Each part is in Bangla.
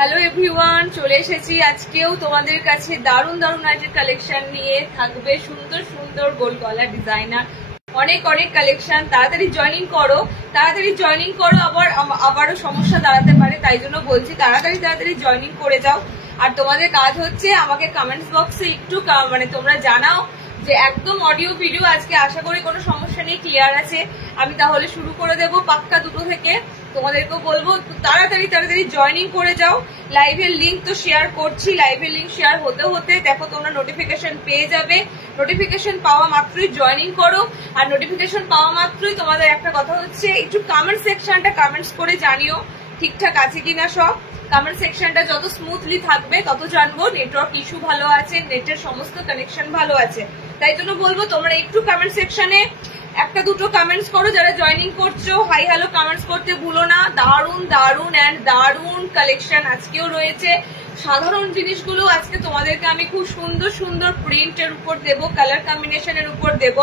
হ্যালো এভরিওয়ান, চলে এসেছি আজকেও তোমাদের কাছে দারুণ দারুণ নাইটির কালেকশন নিয়ে। থাকবে সুন্দর সুন্দর গোল গলা ডিজাইনার, অনেক অনেক কালেকশন। তাড়াতাড়ি জয়েনিং করো, তাড়াতাড়ি জয়েনিং করো। আবারও সমস্যা দাঁড়াতে পারে, তাই জন্য বলছি তাড়াতাড়ি জয়েনিং করে যাও। আর তোমাদের কাজ হচ্ছে আমাকে কমেন্টস বক্সে একটু তোমরা জানাও যে একদম অডিও ভিডিও আজকে আশা করি কোনো সমস্যা নেই, ক্লিয়ার আছে। আমি তাহলে শুরু করে দেবো পাক্কা 2টো থেকে। তোমাদেরকেও বলবো তাড়াতাড়ি জয়েনিং করে যাও। লাইভের লিঙ্ক তো শেয়ার করছি, লাইভের লিঙ্ক শেয়ার হতে হতে দেখো তোমরা নোটিফিকেশন পেয়ে যাবে। নোটিফিকেশন পাওয়া মাত্রই জয়েনিং করো। আর নোটিফিকেশন পাওয়া মাত্রই তোমাদের একটা কথা হচ্ছে একটু কমেন্ট সেকশনটা কমেন্টস করে জানিও ঠিকঠাক আছে কিনা সব। কমেন্ট সেকশনটা যত স্মুথলি থাকবে তত জানবো নেটওয়ার্ক ইস্যু ভালো আছে, নেটের সমস্ত কানেকশন ভালো আছে। তাই জন্য বলবো তোমরা একটু কমেন্ট সেকশনে 1-2টো কমেন্টস করো যারা জয়েনিং করছো। হাই হ্যালো কমেন্টস করতে ভুলো না। দারুণ দারুণ অ্যান্ড দারুণ কালেকশন আজকেও রয়েছে। সাধারণ জিনিসগুলো আজকে তোমাদেরকে আমি খুব সুন্দর সুন্দর প্রিন্টের উপর দেবো, কালার কম্বিনেশনের উপর দেবো,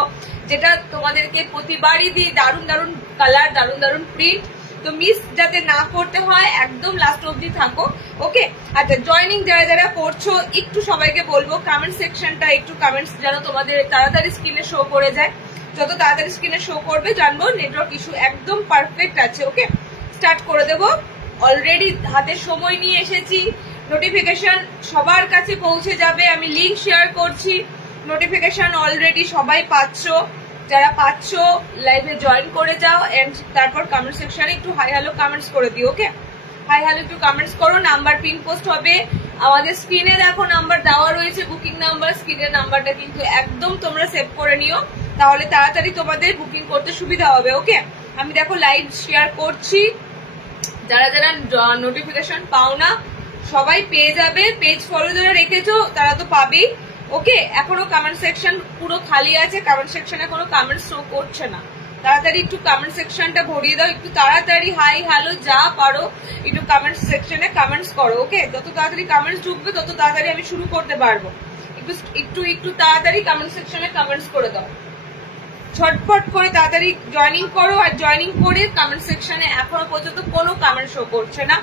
যেটা তোমাদেরকে প্রতিবারই দিই। দারুণ দারুণ কালার, দারুণ দারুণ প্রিন্ট। তো মিস যাতে না করতে হয় একদম লাস্ট অবধি থাকো, ওকে? আচ্ছা, জয়েনিং যারা যারা করছো একটু সবাইকে বলবো কমেন্ট সেকশনটা একটু কমেন্টস যেন তোমাদের তাড়াতাড়ি স্ক্রিনে শো করে যায়। যত তাড়াতাড়ি স্ক্রিনে শো করবে জানবো নেটওয়ার্ক ইস্যু একদম পারফেক্ট আছে, ওকে? স্টার্ট করে দেবো। অলরেডি হাতে সময় নিয়ে এসেছি। নোটিফিকেশন সবার কাছে পৌঁছে যাবে, আমি লিঙ্ক শেয়ার করছি। নোটিফিকেশন অলরেডি সবাই পাচ্ছ। যারা পাচ্ছ লাইভে জয়েন করে যাও এন্ড তারপর কমেন্ট সেকশনে একটু হাই হ্যালো কমেন্টস করে দিও, ওকে? হাই হ্যালো একটু কমেন্টস করো। নাম্বার পিন পোস্ট হবে আমাদের স্ক্রিনে, দেখো নাম্বার দেওয়া রয়েছে, বুকিং নাম্বার। স্ক্রিনের নাম্বারটা কিন্তু একদম তোমরা সেভ করে নিও, তাহলে তাড়াতাড়ি তোমাদের বুকিং করতে সুবিধা হবে, ওকে? আমি দেখো লাইভ শেয়ার করছি। যারা যারা নোটিফিকেশন পাও না সবাই পেয়ে যাবে। পেজ ফলো যারা রেখেছো তারা তো পাবেই, ওকে? এখনো কমেন্ট সেকশন পুরো খালি আছে, কমেন্ট সেকশনে কোনো কমেন্ট শো করছে না। তাড়াতাড়ি একটু কমেন্ট সেকশনটা ভরিয়ে দাও, একটু তাড়াতাড়ি হাই হ্যালো যা পারো একটু কমেন্ট সেকশনে কমেন্টস করো, ওকে? যত তাড়াতাড়ি কমেন্টস ঢুকবে তত তাড়াতাড়ি আমি শুরু করতে পারবো। একটু তাড়াতাড়ি কমেন্ট সেকশনে কমেন্টস করে দাও, ছটফট করে তাড়াতাড়ি জয়েনিং করো। আর জয়েনিং করে কমেন্ট সেকশনে এখনো পর্যন্ত কোনো কমেন্ট শো করছে না।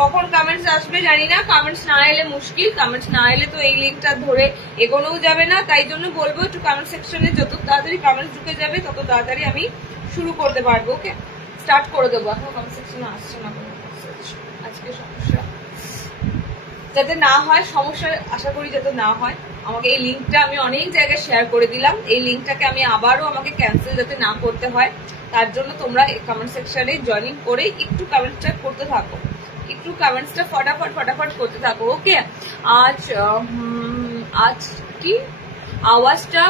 কখন কমেন্টস আসবে জানি না। কমেন্টস না এলে মুশকিল, কমেন্টস না এলে তো এই লিঙ্কটা ধরে এগোনোও যাবে না। তাই জন্য বলবো একটু কমেন্ট সেকশনে যত তাড়াতাড়ি কমেন্টস ঢুকে যাবে তত তাড়াতাড়ি আমি শুরু করতে পারবো, ওকে? স্টার্ট করে দেবো। এখন কমেন্ট সেকশনে আসছে না কোনো আজকে সমস্যা যাতে না হয়, সমস্যা আশা করি যাতে না হয়। আমাকে এই লিঙ্কটা আমি অনেক জায়গায় শেয়ার করে দিলাম, এই লিঙ্কটাকে আমি আবারও আমাকে ক্যান্সেল যাতে না করতে হয় তার জন্য তোমরা কমেন্ট সেকশনে জয়েনিং করে একটু কমেন্টসটা করতে থাকো, একটু কমেন্টসটা ফটাফট করতে থাকো, ওকে? আজ কি আওয়াজটা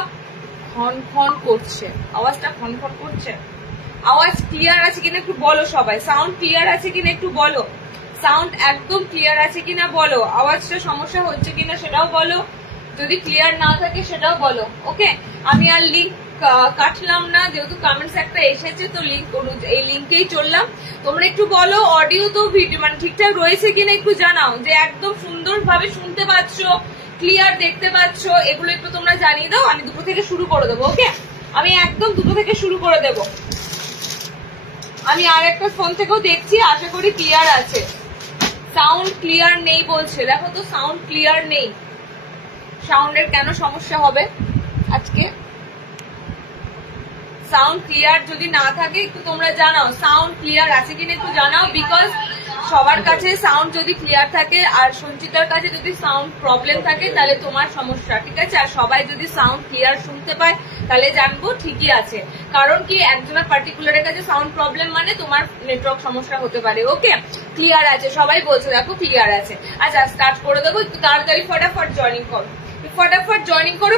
খন করছে, আওয়াজটা খন করছে। আওয়াজ ক্লিয়ার আছে কিনা একটু বলো সবাই। সাউন্ড ক্লিয়ার আছে কিনা একটু বলো। সাউন্ড একদম ক্লিয়ার আছে কিনা বলো। আওয়াজটা সমস্যা হচ্ছে কিনা সেটাও বলো। যদি ক্লিয়ার না থাকে সেটাও বলো, ওকে? আমি আর লিঙ্ক কাটলাম না, যেহেতু কমেন্টস একটা এসেছে তো এই লিঙ্কেই চললাম। তোমরা একটু বলো অডিও তো ভিডিও ঠিকঠাক রয়েছে কিনা একটু জানাও, যে একদম সুন্দরভাবে শুনতে পাচ্ছ, ক্লিয়ার দেখতে পাচ্ছ, এগুলো একটু তোমরা জানিয়ে দাও। আমি 2টো থেকে শুরু করে দেবো, ওকে? আমি একদম 2টো থেকে শুরু করে দেবো। আমি আর একটা ফোন থেকেও দেখছি, আশা করি ক্লিয়ার আছে। সাউন্ড ক্লিয়ার নেই বলছে, দেখো তো সাউন্ড ক্লিয়ার নেই। সাউন্ডের কেন সমস্যা হবে আজকে? সাউন্ড ক্লিয়ার যদি না থাকে একটু তোমরা জানাও, সাউন্ড ক্লিয়ার আছে কিনা একটু জানাও। বিকজ সবার কাছে সাউন্ড যদি ক্লিয়ার থাকে আর সঞ্চিতার কাছে যদি সাউন্ড প্রবলেম থাকে তাহলে তোমার সমস্যা, ঠিক আছে? আর সবাই যদি সাউন্ড ক্লিয়ার শুনতে পায় তাহলে জানবো ঠিকই আছে। কারণ কি একজনের পার্টিকুলারের কাছে সাউন্ড প্রবলেম মানে তোমার নেটওয়ার্ক সমস্যা হতে পারে, ওকে? ক্লিয়ার আছে সবাই বলছে, দেখো ক্লিয়ার আছে। আচ্ছা, স্টার্ট করে দেবো। একটু তাড়াতাড়ি ফটাফট জয়েনিং করো, ফটাফট জয়েনিং করো।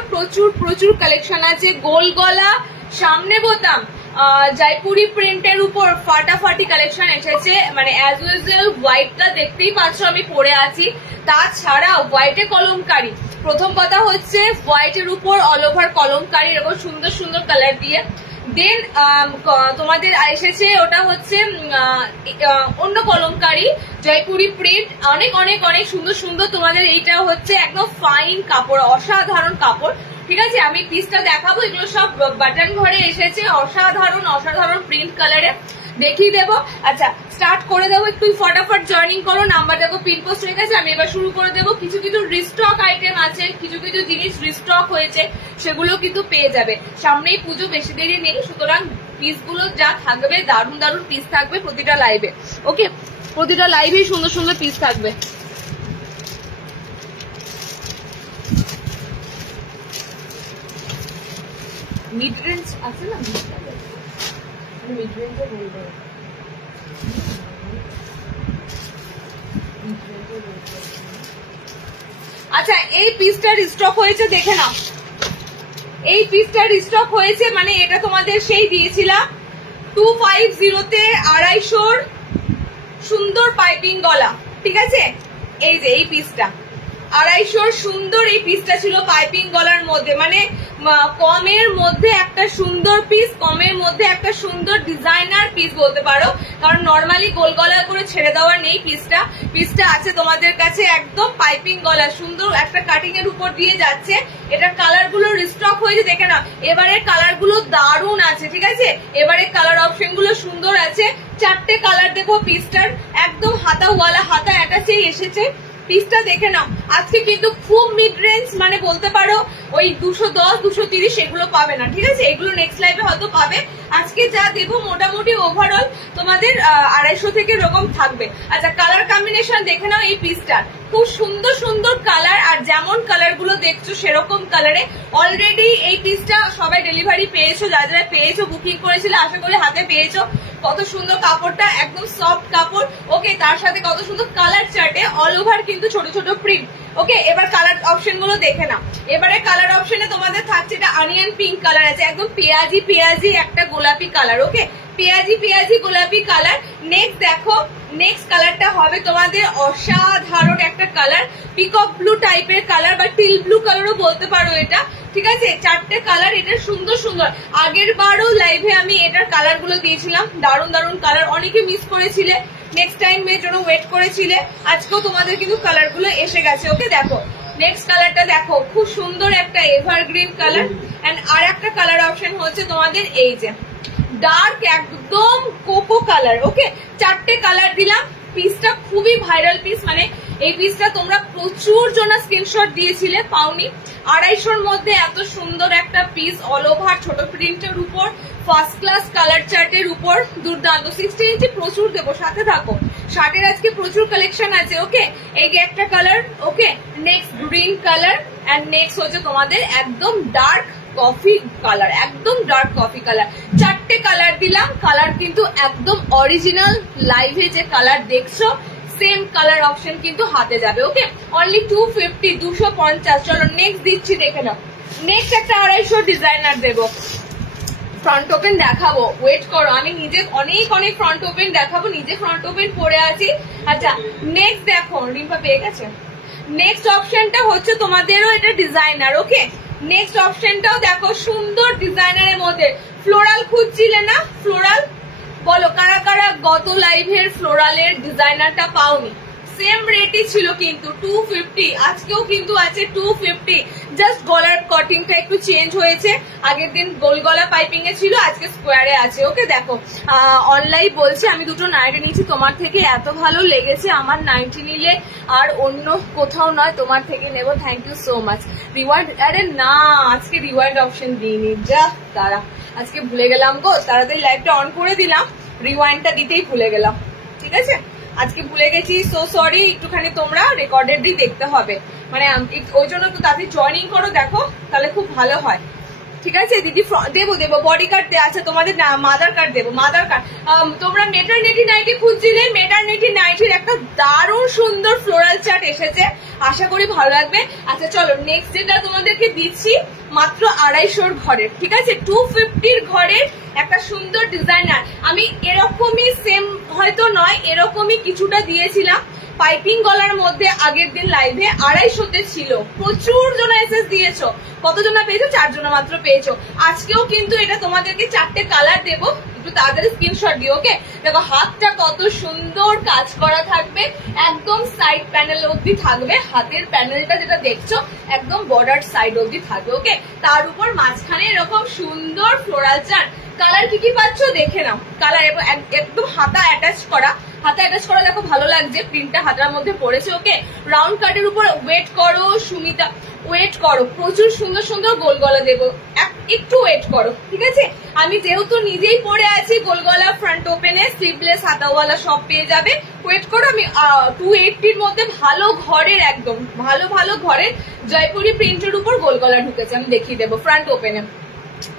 প্রচুর কালেকশন আছে। গোল গলা, সামনে বোতাম, জয়পুরি প্রিন্টের উপর ফাটাফাটি কালেকশন এসেছে। অ্যাজ ইউজুয়াল হোয়াইটটা দেখতেই পাচ্ছ আমি পরে আছি, তাছাড়াও হোয়াইটে কলমকারি। প্রথম কথা হচ্ছে হোয়াইটের উপর অল ওভার কলমকারি, এরকম সুন্দর সুন্দর কালার দিয়ে। দেন তোমাদের এসেছে ওটা হচ্ছে অন্য কলমকারি, জয়পুরি প্রিন্ট, অনেক অনেক অনেক সুন্দর সুন্দর। তোমাদের এইটা হচ্ছে একদম ফাইন কাপড়, অসাধারণ কাপড়, ঠিক আছে? আমি পিসটা দেখাবো। এগুলো সব বাটন ঘরে এসেছে, অসাধারণ প্রিন্ট কালারে। দেখিয়ে দেবো। আচ্ছা স্টার্ট করে দেবো, একটু ফটাফট জয়েনিং করো, নাম্বার দেখো পিন পোস্ট হয়ে গেছে। আমি এবার শুরু করে দেবো। কিছু কিছু রিস্টক আইটেম আছে, কিছু কিছু জিনিস রিস্টক হয়েছে, সেগুলো কিন্তু পেয়ে যাবে। সামনেই পুজো, বেশি দেরি নেই, সুতরাং পিসগুলো যা থাকবে দারুণ দারুণ পিস থাকবে প্রতিটা লাইভে। ওকে, প্রতিটা লাইভেই সুন্দর সুন্দর পিস থাকবে। মিড রেঞ্জ আছে না, মিড রেঞ্জে বলবো। আচ্ছা এই পিসটা রিস্টক হয়েছে, দেখে নাও। এই পিসটা রিস্টক হয়েছে, মানে এটা তোমাদের সেই দিয়েছিলাম 250-তে 250-র সুন্দর পাইপিং গলা, ঠিক আছে। এই যে এই পিসটা 250-র সুন্দর এই পিসটা ছিল পাইপিং গলার মধ্যে, মানে কমের মধ্যে একটা সুন্দর পিস, কমের মধ্যে একটা সুন্দর ডিজাইনার পিস বলতে পারো, কারণ নর্মালি গোল গলা করে ছেড়ে দেওয়ার নেই পিসটা। পিসটা আছে তোমাদের কাছে একদম পাইপিং গলা, সুন্দর একটা কাটিং এর উপর দিয়ে যাচ্ছে। এটার কালার গুলো রিস্টক হয়েছে, দেখে নাও। এবারে কালার গুলো দারুণ আছে, ঠিক আছে। এবারে কালার অপশন গুলো সুন্দর আছে, 4টে কালার দেবো পিসটার, একদম হাতাওয়ালা, হাতা অ্যাটাচেই এসেছে। পিসটা দেখে নাও। আজকে কিন্তু খুব মিড রেঞ্জ, মানে বলতে পারো ওই 210-230 এগুলো পাবে না, ঠিক আছে। এগুলো নেক্সট লাইভে হয়তো পাবে। আজকে যা দেবো মোটামুটি ওভারঅল তোমাদের 250 থেকে এরকম থাকবে। আচ্ছা কালার কম্বিনেশন দেখে নাও এই পিসটার, খুব সুন্দর সুন্দর কালার, আর যেমন কালার গুলো দেখছো সেরকম কালারে। অলরেডি এই পিসটা সবাই ডেলিভারি পেয়েছো, যারা যারা পেয়েছো, বুকিং করেছিলে, আশা করি হাতে পেয়েছো। কত সুন্দর কাপড়টা, একদম সফট কাপড়। ওকে, তার সাথে কত সুন্দর কালার চার্টে অল ওভার কিন্তু ছোট ছোট প্রিন্ট। ওকে, এবার কালার অপশন গুলো দেখে নাও। এবারে কালার অপশনে তোমাদের থাকছে এটা অনিয়ন পিঙ্ক কালার আছে, একদম পেঁয়াজি পেঁয়াজি একটা গোলাপি কালার। ওকে, পেঁয়াজি পেঁয়াজি গোলাপি কালার। নেক্সট দেখো, নেক্সট কালারটা হবে তোমাদের অসাধারণ একটা কালার, পিকক ব্লু টাইপের কালার বা টিল ব্লু কালারও বলতে পারো এটা, ঠিক আছে। 4টে কালার, এটা সুন্দর সুন্দর। আগের বারও লাইভে আমি এটার কালার গুলো দিয়েছিলাম, দারুণ দারুণ কালার, অনেকে মিস করেছিলে, নেক্সট টাইম এর জন্য ওয়েট করেছিলে। আজকেও তোমাদের কিন্তু কালার গুলো এসে গেছে। ওকে দেখো, নেক্সট কালারটা দেখো, খুব সুন্দর একটা এভারগ্রিন কালার। এন্ড আর একটা কালার অপশন হচ্ছে তোমাদের এই যে ডার্ক একদম কোকো কালার। ওকে, 4টে কালার দিলাম। পিসটা খুবই ভাইরাল পিস, মানে এই পিসটা তোমরা প্রচুর জনা স্ক্রিনশট দিয়েছিলে, পাওনি। 250-র মধ্যে এত সুন্দর একটা পিস, অল ওভার ছোট প্রিন্টের উপর, ফার্স্ট ক্লাস কালার চার্টের উপর, দুর্দান্ত। 16 ইঞ্চি প্রচুর দেবো, সাথে থাকো। শার্টের আজকে প্রচুর কালেকশন আছে। ওকে, এই একটা colour. Okay, next green colour, and next হচ্ছে তোমাদের একদম ডার্ক কফি কালার, একদম ডার্ক কফি কালার। 4টে কালার দিলাম। কালার কিন্তু একদম অরিজিনাল, লাইভে যে কালার দেখছো সেম কালার অপশন কিন্তু হাতে যাবে। ওকে, অনলি 250, 250। চলো নেক্সট দিচ্ছি, দেখে নাও। নেক্সট একটা 250 ডিজাইনার দেবো, ফ্রন্ট ওপেন দেখাবো। ওয়েট করো, আমি নিজে অনেক অনেক ফ্রন্ট ওপেন দেখাবো, নিজে ফ্রন্ট ওপেন পরে আছি। আচ্ছা নেক্সট দেখো, রিম্পা পেয়ে গেছে। নেক্সট অপশনটা হচ্ছে তোমাদেরও এটা ডিজাইনার। ওকে, নেক্সট অপশনটাও দেখো, সুন্দর ডিজাইনারের মধ্যে। ফ্লোরাল খুঁজছিলে না, ফ্লোরাল বলো কারা কারা গত লাইভের ফ্লোরালের ডিজাইনারটা পাওনি। সেম রেটই ছিল কিন্তু 250, আজকেও কিন্তু আছে 250। জাস্ট গলার কাটিংটা একটু চেঞ্জ হয়েছে, আগের দিন গোল গলা পাইপিং এ ছিল, আজকে স্কোয়ারে আছে। ওকে দেখো, অনলাইন বলছে আমি দুটো নাইটি নিয়েছি তোমার থেকে, এত ভালো লেগেছে আমার, নাইটি নিলে আর অন্য কোথাও নয় তোমার থেকে নেবো, thank you so much. Reward, আরে না আজকে রিওয়ার্ড অপশন দিইনি, যা তারা আজকে ভুলে গেলাম গো, তাড়াতাড়ি লাইভটা অন করে দিলাম, রিওয়াইন্ডটা দিতেই ভুলে গেলাম, ঠিক আছে। আজকে ভুলে গেছি, সো সরি। একটুখানি তোমরা রেকর্ডেডই দেখতে হবে, মানে ওই জন্য তো তাড়াতাড়ি জয়েনিং করো, দেখো তাহলে খুব ভালো হয়, ঠিক আছে। দিদি দেবো দেবো, বডি কার্ড আছে তোমাদের, মাদার কার্ড দেবো, মাদার কার্ড। তোমরা মেটারনিটি নাইটি খুঁজছিলে, মেটারনিটি নাইটির একটা দারুণ সুন্দর ফ্লোরাল চার্ট এসেছে, আশা করি ভালো লাগবে। আচ্ছা চলো নেক্সট যেটা তোমাদেরকে দিচ্ছি, মাত্র 250-র ঘরের, ঠিক আছে, 250-র ঘরের একটা সুন্দর ডিজাইনার। আমি এরকমই সেম হয়তো নয়, এরকমই কিছুটা দিয়েছিলাম পাইপিং গলার মধ্যে আগের দিন লাইভে, 250-তে ছিল। প্রচুর জন এসএস দিয়েছো, কতজনা পেয়েছো? 4 জন মাত্র পেয়েছো। আজকেও কিন্তু এটা তোমাদেরকে 4টে কালার দেবো, একটু তাড়াতাড়ি স্ক্রিনশট দিও। ওকে দেখো, হাতটা কত সুন্দর কাজ করা থাকবে, একদম সাইড প্যানেল অব্দি থাকবে, হাতের প্যানেলটা যেটা দেখছো একদম বর্ডার সাইড অব্দি থাকবে। ওকে, তার উপর মাঝখানে এরকম সুন্দর ফ্লোরাল চার্ট, কালার কি কি পাচ্ছ দেখে নাও। কালার একদম হাতা অ্যাটাচ করা, হাতা অ্যাটাচ করা দেখো ভালো লাগছে, প্রিন্টটা হাতার মধ্যে পড়েছে। ওকে, রাউন্ড কাটের উপর ওয়েট করো সুমিতা, ওয়েট করো, প্রচুর সুন্দর সুন্দর গোল গলা দেবো, একটু ওয়েট করো, ঠিক আছে। আমি যেহেতু নিজেই পরে আছি, গোল গলা ফ্রন্ট ওপেনে, স্লিভলেস হাতাওয়ালা সব পেয়ে যাবে। ওয়েট করো, আমি 280-র মধ্যে ভালো ঘরের, একদম ভালো ভালো ঘরের জয়পুরি প্রিন্টের উপর গোল গলা ঢুকেছে, আমি দেখিয়ে দেবো ফ্রন্ট ওপেনে।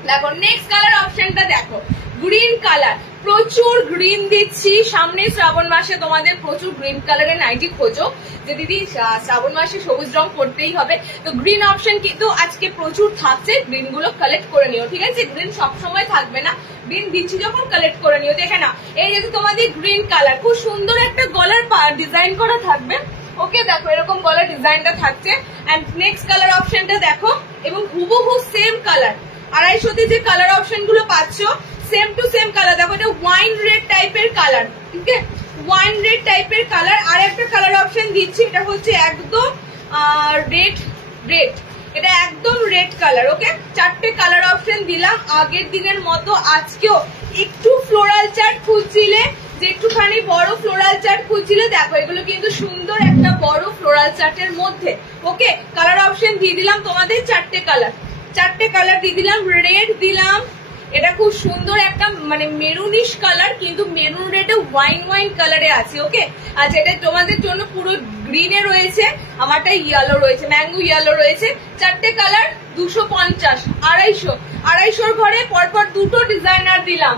দেখো নেক্সট কালার অপশনটা দেখো, গ্রিন কালার, প্রচুর গ্রিন দিচ্ছি। সামনে শ্রাবণ মাসে তোমাদের প্রচুর গ্রিন কালারের নাইটি খোঁজো যে দিদি শ্রাবণ মাসে সবুজ রং করতেই হবে, তো গ্রিন অপশন কিন্তু আজকে প্রচুর থাকছে। গ্রিন গুলো কালেক্ট করে নিও, ঠিক আছে। গ্রিন সবসময় থাকবে না, গ্রিন দিচ্ছি যখন কালেক্ট করে নিও। দেখে না, এই যে তোমাদের গ্রিন কালার, খুব সুন্দর একটা গলার ডিজাইন করা থাকবে। ওকে, দেখো এরকম গলার ডিজাইনটা থাকছে। এন্ড নেক্সট কালার অপশনটা দেখো, এবং হুবহু সেম কালার, 250-তে যে কালার অপশন গুলো পাচ্ছ সেম টু সেম কালার। দেখো এটা ওয়াইন রেড টাইপের কালার, ঠিক আছে, ওয়াইন রেড টাইপের কালার। আর একটা কালার অপশন দিচ্ছি, এটা হচ্ছে একদম রেড, এটা একদম রেড কালার। ওকে, 4টে কালার অপশন দিলাম। আগের দিনের মতো আজকেও একটু ফ্লোরাল চার্ট খুঁজছিলে, যে একটুখানি বড় ফ্লোরাল চার্ট খুঁজছিলে, দেখো এগুলো কিন্তু সুন্দর একটা বড় ফ্লোরাল চার্টের মধ্যে। ওকে, কালার অপশন দিয়ে দিলাম তোমাদের 4টে কালার দিয়ে দিলাম। রেড দিলাম, এটা খুব সুন্দর একটা মানে মেরুনিশ কালার, কিন্তু মেরুন রেডে ওয়াইন কালারে আছে। ওকে, আচ্ছা এটা তোমাদের জন্য পুরো গ্রিনে রয়েছে, আমারটা ইয়েলো রয়েছে, ম্যাঙ্গো ইয়েলো রয়েছে। 4টে কালার 250, 250-250 ঘরে পরপর 2টো ডিজাইনার দিলাম।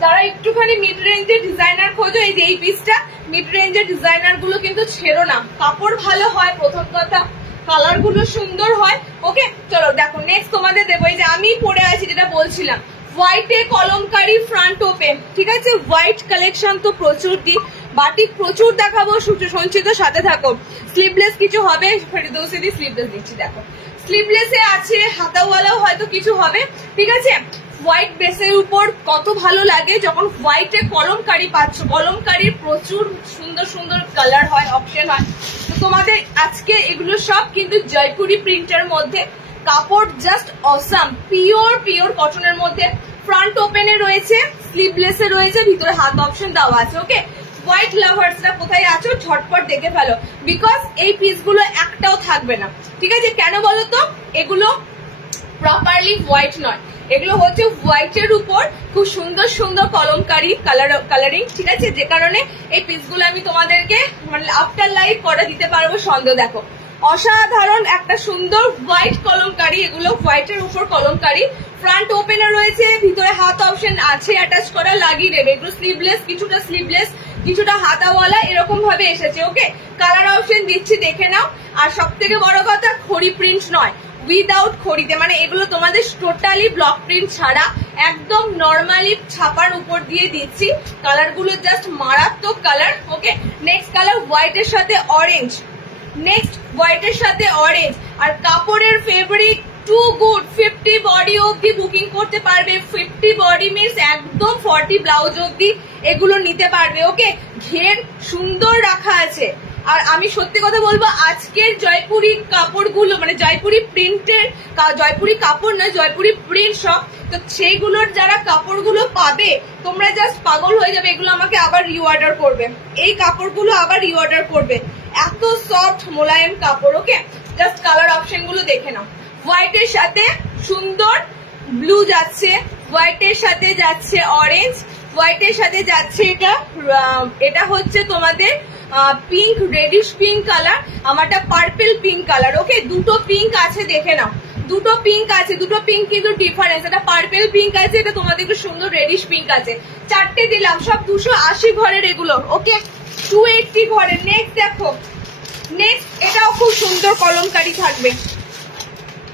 যারা একটুখানি মিড রেঞ্জের ডিজাইনার খোঁজো, এই যে এই পিসটা মিড রেঞ্জের ডিজাইনার গুলো কিন্তু ছেড়ো না, কাপড় ভালো হয়, প্রথম কথা কালার গুলো সুন্দর হয়। ওকে, চলো দেখো নেক্সট তোমাদের দেবো, এই যে আমি পরে আছি যেটা বলছিলাম, হোয়াইটে কলমকারি ফ্রন্ট ওপেন, ঠিক আছে। হোয়াইট কালেকশন তো প্রচুর দি, বাটিক প্রচুর দেখাবো, সঞ্চিত সাথে থাকো। স্লিভলেস কিছু হবে, ফেরদৌসি দি স্লিভলেস দিচ্ছি, দেখো স্লিভলেসে আছে, হাতাওয়ালাও হয়তো কিছু হবে, ঠিক আছে। হোয়াইট বেসের উপর কত ভালো লাগে যখন হোয়াইটে কলমকারি পাচ্ছ, কলমকারির প্রচুর সুন্দর সুন্দর কালার হয়, অপশন হয়। তো তোমাদের আজকে এগুলো সব কিন্তু জয়পুরি প্রিন্টের মধ্যে, কাপড় জাস্ট অসাম, পিওর কটনের মধ্যে। ফ্রন্ট ওপেনে রয়েছে, স্লিভলেসে রয়েছে, ভিতরে হাত অপশন দেওয়া আছে। ওকে, হোয়াইট লাভার্সরা কোথায় আছো ঝটপট দেখে ফেলো, বিকজ এই পিসগুলো একটাও থাকবে না, ঠিক আছে। কেন বলো তো, এগুলো প্রপারলি হোয়াইট নয়, এগুলো হচ্ছে হোয়াইটের উপর খুব সুন্দর সুন্দর কলমকারি কালারিং, ঠিক আছে। যে কারণে এই পিসগুলো আমি তোমাদেরকে মানে আফটার লাইফ করে দিতে পারবো। সন্দেহ দেখো, অসাধারণ একটা সুন্দর হোয়াইট কলমকারি, এগুলো হোয়াইটের উপর কলমকারি। ফ্রন্ট ওপেনে রয়েছে, ভিতরে হাত অপশন আছে অ্যাটাচ করা, লাগিয়ে দেবে। এগুলো স্লিভলেস, কিছুটা হাতাওয়ালা, এরকম ভাবে এসেছে। ওকে, কালার অপশন দিচ্ছি, দেখে নাও। আর সব থেকে বড় কথা, খড়ি প্রিন্ট নয়, উইদাউট খড়িতে, মানে এগুলো তোমাদের টোটালি ব্লক প্রিন্ট ছাড়া একদম নর্মালি ছাপার উপর দিয়ে দিচ্ছি। কালার গুলো জাস্ট মারাত্মক কালার। ওকে, নেক্সট কালার হোয়াইটের সাথে অরেঞ্জ, আর কাপড়ের ফেব্রিক টু গুড। 50 বডি অব্দি বুকিং করতে পারবে, 50 বডি মিনস একদম 40 ব্লাউজ অব্দি এগুলো নিতে পারবে। ওকে, ঘের সুন্দর রাখা আছে। আর আমি সত্যি কথা বলবো, আজকের জয়পুরি কাপড়গুলো মানে জয়পুরি প্রিন্টের, জয়পুরি কাপড় নয়, জয়পুরি প্রিন্ট সব, তো সেইগুলোর যারা কাপড়গুলো পাবে তোমরা জাস্ট পাগল হয়ে যাবে। এগুলো আমাকে আবার রিঅর্ডার করবে, এই কাপড়গুলো আবার রিঅর্ডার করবে, এত সফট মোলায়েম কাপড়। ওকে, জাস্ট কালার অপশন গুলো দেখে নাও। হোয়াইটের সাথে সুন্দর ব্লু যাচ্ছে, হোয়াইটের সাথে যাচ্ছে অরেঞ্জ, হোয়াইটের সাথে যাচ্ছে এটা হচ্ছে তোমাদের পিঙ্ক, রেডিশ পিঙ্ক কালার, আমারটা পার্পল পিঙ্ক কালার। ওকে, দুটো পিঙ্ক আছে, দেখে নাও, দুটো পিঙ্ক আছে, দুটো পিঙ্ক কিন্তু ডিফারেন্স, এটা পার্পল পিঙ্ক আছে, এটা তোমাদের একটু সুন্দর রেডিশ পিঙ্ক আছে। 4টে দিলাম, সব 280 ঘরের এগুলো। ওকে, 280 ঘরের। নেক্সট দেখো, নেক্সট এটাও খুব সুন্দর কলমকারি থাকবে,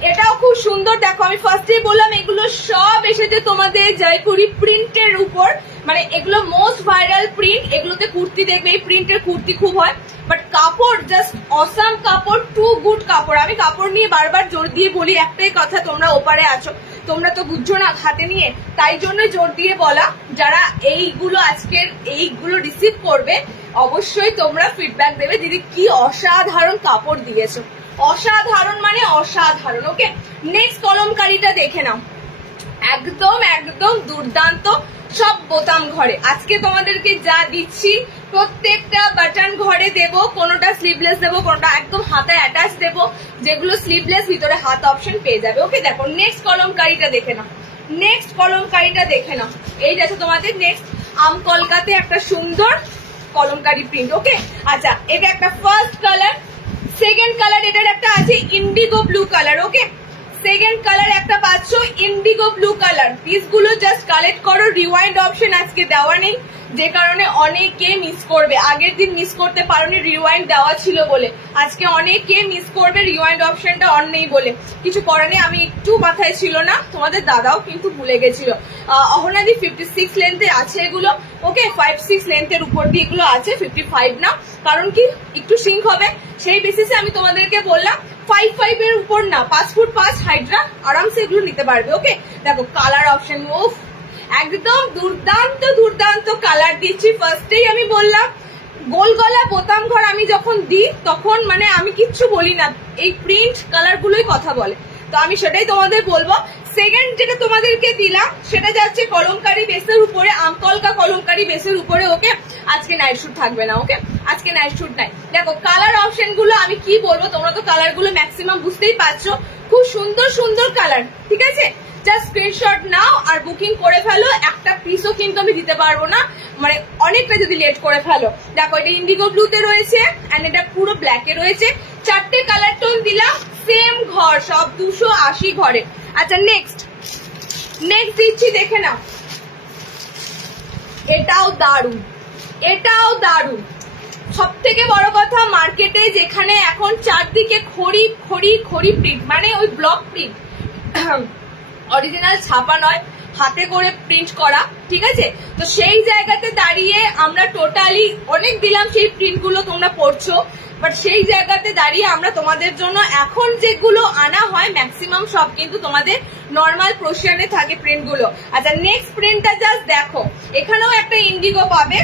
এটাও খুব সুন্দর। দেখো আমি ফার্স্টে বললাম এগুলো সব এসেছে তোমাদের জয়পুরি প্রিন্টের উপর, মানে এগুলো মোস্ট ভাইরাল প্রিন্ট। এগুলোতে কুর্তি দেখবে, এই প্রিন্টের কুর্তি খুব হয়, বাট কাপড় জাস্ট অসাম কাপড়, টু গুড কাপড়। আমি কাপড় নিয়ে বারবার জোর দিয়ে বলি একটাই কথা, তোমরা ওপারে আছো, তোমরা তো বুঝছো না হাতে নিয়ে, তাই জন্য জোর দিয়ে বলা। যারা এইগুলো আজকের এইগুলো রিসিভ করবে অবশ্যই তোমরা ফিডব্যাক দেবে, দিদি কি অসাধারণ কাপড় দিয়েছো, অসাধারণ মানে অসাধারণ। ওকে, নেক্সট কলমকারিটা দেখে নাও, একদম একদম দুর্দান্ত, সব বোতাম ঘরে। আজকে তোমাদেরকে যা দিচ্ছি প্রত্যেকটা বাটন ঘরে দেব, কোনোটা স্লিভলেস দেবো, কোনোটা একদম হাতায় অ্যাটাচ দেবো, যেগুলো স্লিভলেস ভিতরে হাত অপশন পেয়ে যাবে। ওকে, দেখো নেক্সট কলমকারিটা দেখে নাও, নেক্সট কলমকারিটা দেখে নাও। এই যাচ্ছে তোমাদের নেক্সট আম কলকাতে একটা সুন্দর কলমকারি প্রিন্ট। ওকে, আচ্ছা এটা একটা ফার্স্ট কালার। সেকেন্ড কালার এটার একটা আছে ইন্ডিগো ব্লু কালার। ওকে, সেকেন্ড কালার একটা পাচ্ছ ইন্ডিগো ব্লু কালার। পিসগুলো জাস্ট কালেক্ট করো, রিওয়াইন্ড অপশন আজকে দেওয়া নেই, যে কারণে অনেকে মিস করবে। আগের দিন মিস করতে পারোনি, রিওয়াইন্ড দেওয়া ছিল বলে। আজকে অনেকে মিস করবে, রিওয়াইন্ড অপশনটা অন নেই বলে। কিছু করার নেই, আমি একটু মাথায় ছিল না, তোমাদের দাদাও কিন্তু ভুলে গেছিল। অহনাদি 56 লেন্থে আছে এগুলো। ওকে, 56 লেন্থের উপর দিয়ে এগুলো আছে, 55 না, কারণ কি একটু সিঙ্ক হবে, সেই বেসিসে আমি তোমাদেরকে বললাম 5'5" এর উপর না, 5 ফুট 5 হাইটরা আরামসে এগুলো নিতে পারবে। ওকে, দেখো কালার অপশন, ওফ একদম দুর্দান্ত দুর্দান্ত কালার দিচ্ছি। ফার্স্টেই আমি বললাম গোল গলা বোতাম ঘর আমি যখন দিই তখন মানে আমি কিচ্ছু বলি না, এই প্রিন্ট কালার গুলোই কথা বলে, তো আমি সেটাই তোমাদের বলবো। সেকেন্ড যেটা তোমাদেরকে দিলাম সেটা যাচ্ছে কলমকারি বেসের উপরে, আমকলকা কলমকারি বেসের উপরে। ওকে, আজকে নাইট শুট থাকবে না। ওকে, আজকে নাইট শুট নাই। দেখো কালার অপশন গুলো আমি কি বলবো, তোমরা তো কালার গুলো ম্যাক্সিমাম বুঝতেই পারছো, খুব সুন্দর সুন্দর কালার। ঠিক আছে, জাস্ট স্ক্রিনশট নাও আর বুকিং করে ফেলো। একটা পিসও কিন্তু আমি দিতে পারবো না, মানে অনেকটা যদি লেট করে ফেলো। দেখো এটা ইন্ডিগো ব্লুতে রয়েছে এন্ড এটা পুরো ব্ল্যাকে রয়েছে। 4টে কালার টোন দিলাম, সেম ঘর, সব 280 ঘরে। আচ্ছা নেক্সট দিচ্ছি, দেখে নাও। এটাও দারুন, এটাও দারুন। সব থেকে বড় কথা, মার্কেটে যেখানে এখন চারদিকে খড়ি খড়ি খড়ি প্রিন্ট, মানে ওই ব্লক প্রিন্ট, অরিজিনাল ছাপা নয়, হাতে করে প্রিন্ট করা। ঠিক আছে, তো সেই জায়গাতে দাঁড়িয়ে আমরা টোটালি অনেক দিলাম, সেই প্রিন্ট গুলো তোমরা পড়ছো, বাট সেই জায়গাতে দাঁড়িয়ে আমরা তোমাদের জন্য এখন যেগুলো আনা হয় ম্যাক্সিমাম সব কিন্তু তোমাদের নর্মাল প্রোশিয়ানে থাকে প্রিন্ট গুলো। আচ্ছা নেক্সট প্রিন্টটা জাস্ট দেখো, এখানেও একটা ইন্ডিগো পাবে,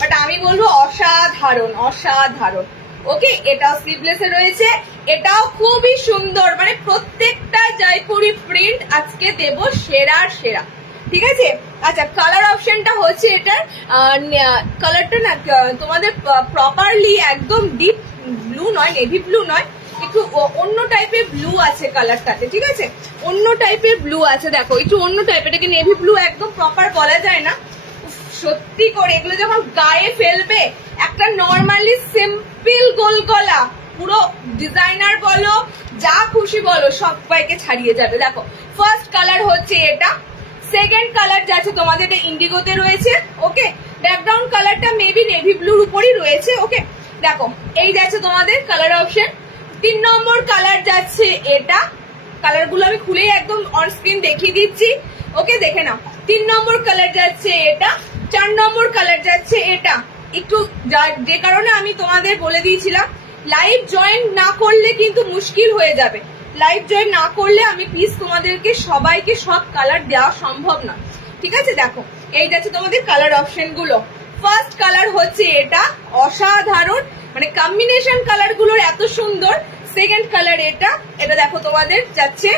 বাট আমি বলবো অসাধারণ অসাধারণ। ওকে, এটাও স্লিভলেসে রয়েছে, এটাও খুবই সুন্দর, মানে প্রত্যেকটা জয়পুরি প্রিন্ট আজকে দেব সেরার সেরা। ঠিক আছে, আচ্ছা কালার অপশনটা হচ্ছে এটার কালারটা না তোমাদের প্রপারলি একদম ডিপ ব্লু নয়, নেভি ব্লু নয়, একটু অন্য টাইপের ব্লু আছে কালারটাতে। ঠিক আছে, অন্য টাইপের ব্লু আছে, দেখো একটু অন্য টাইপের, এটাকে নেভি ব্লু একদম প্রপার বলা যায় না। সত্যি করে এগুলো যখন গায়ে ফেলবে, একটা নর্মালি সিম্পল গোল গলা, পুরো ডিজাইনার বলো যা খুশি বলো সবাইকে ছাড়িয়ে যাবে। দেখো ফার্স্ট কালার হচ্ছে এটা, সেকেন্ড কালার যাচ্ছে তোমাদের এটা ইন্ডিগোতে রয়েছে। ওকে, ব্যাকগ্রাউন্ড কালারটা মেবি নেভি ব্লুর উপরই রয়েছে। ওকে, দেখো এই যাচ্ছে তোমাদের কালার অপশন। 3 নম্বর কালার যাচ্ছে এটা, কালার গুলো আমি খুলেই একদম অন স্ক্রিন দেখিয়ে দিচ্ছি। ওকে, দেখে নাও। 3 নম্বর কালার যাচ্ছে এটা, 4 নম্বর কালার যাচ্ছে এটা। একটু যে কারণে আমি তোমাদের বলে দিয়েছিলাম লাইভ জয়েন না করলে কিন্তু মুশকিল হয়ে যাবে, লাইভ জয়েন না করলে আমি পিস তোমাদেরকে সবাইকে সব কালার দেওয়া সম্ভব না। ঠিক আছে, দেখো এই যাচ্ছে তোমাদের কালার অপশন গুলো। ফার্স্ট কালার হচ্ছে এটা, অসাধারণ, মানে কম্বিনেশন কালার গুলোর এত সুন্দর। সেকেন্ড কালার এটা, এটা দেখো তোমাদের যাচ্ছে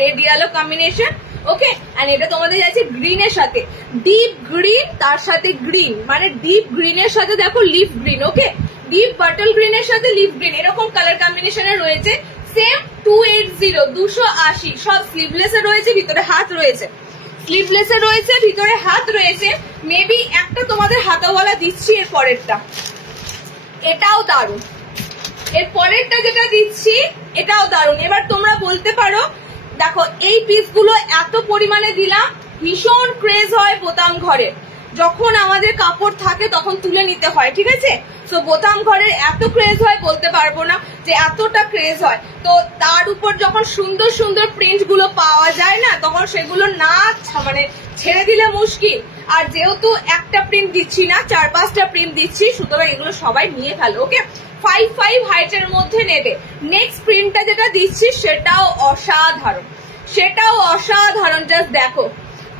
red yellow combination. Okay, and এটা তোমাদের যাচ্ছে গ্রিনের সাথে, ডিপ গ্রিন তার সাথে গ্রিন, মানে ডিপ গ্রিনের সাথে দেখো লিফ গ্রিন। ওকে, ডিপ বাটল গ্রিনের সাথে লিফ গ্রিন, এরকম কালার কম্বিনেশনে রয়েছে। সেম 280 280, সব স্লিভলেসে রয়েছে, ভিতরে হাত রয়েছে, স্লিভলেসে রয়েছে, ভিতরে হাত রয়েছে। মেবি একটা তোমাদের হাতাওয়ালা দিচ্ছি, এর পরেরটা এটাও দারুন, এর পরেরটা যেটা দিচ্ছি এটাও দারুন। এবার তোমরা বলতে পারো দেখো এই পিসগুলো এত পরিমাণে দিলাম, ভীষণ ক্রেজ হয় বোতাম ঘরে, যখন আমাদের কাপড় থাকে তখন তুলে নিতে হয়। ঠিক আছে, তো বোতাম ঘরের এত ক্রেজ হয় বলতে পারবো না যে এতটা ক্রেজ হয়। তো তার উপর যখন সুন্দর সুন্দর প্রিন্ট গুলো পাওয়া যায় না, তখন সেগুলো না মানে ছেড়ে দিলে মুশকিল। আর যেহেতু একটা প্রিন্ট দিচ্ছি না, 4-5টা প্রিন্ট দিচ্ছি, সুতরাং এগুলো সবাই নিয়ে ফেলো। ওকে, 5'5" হাইটের মধ্যে নেবে। নেক্সট প্রিন্টটা যেটা দিচ্ছি সেটাও অসাধারণ, সেটাও অসাধারণ। জাস্ট দেখো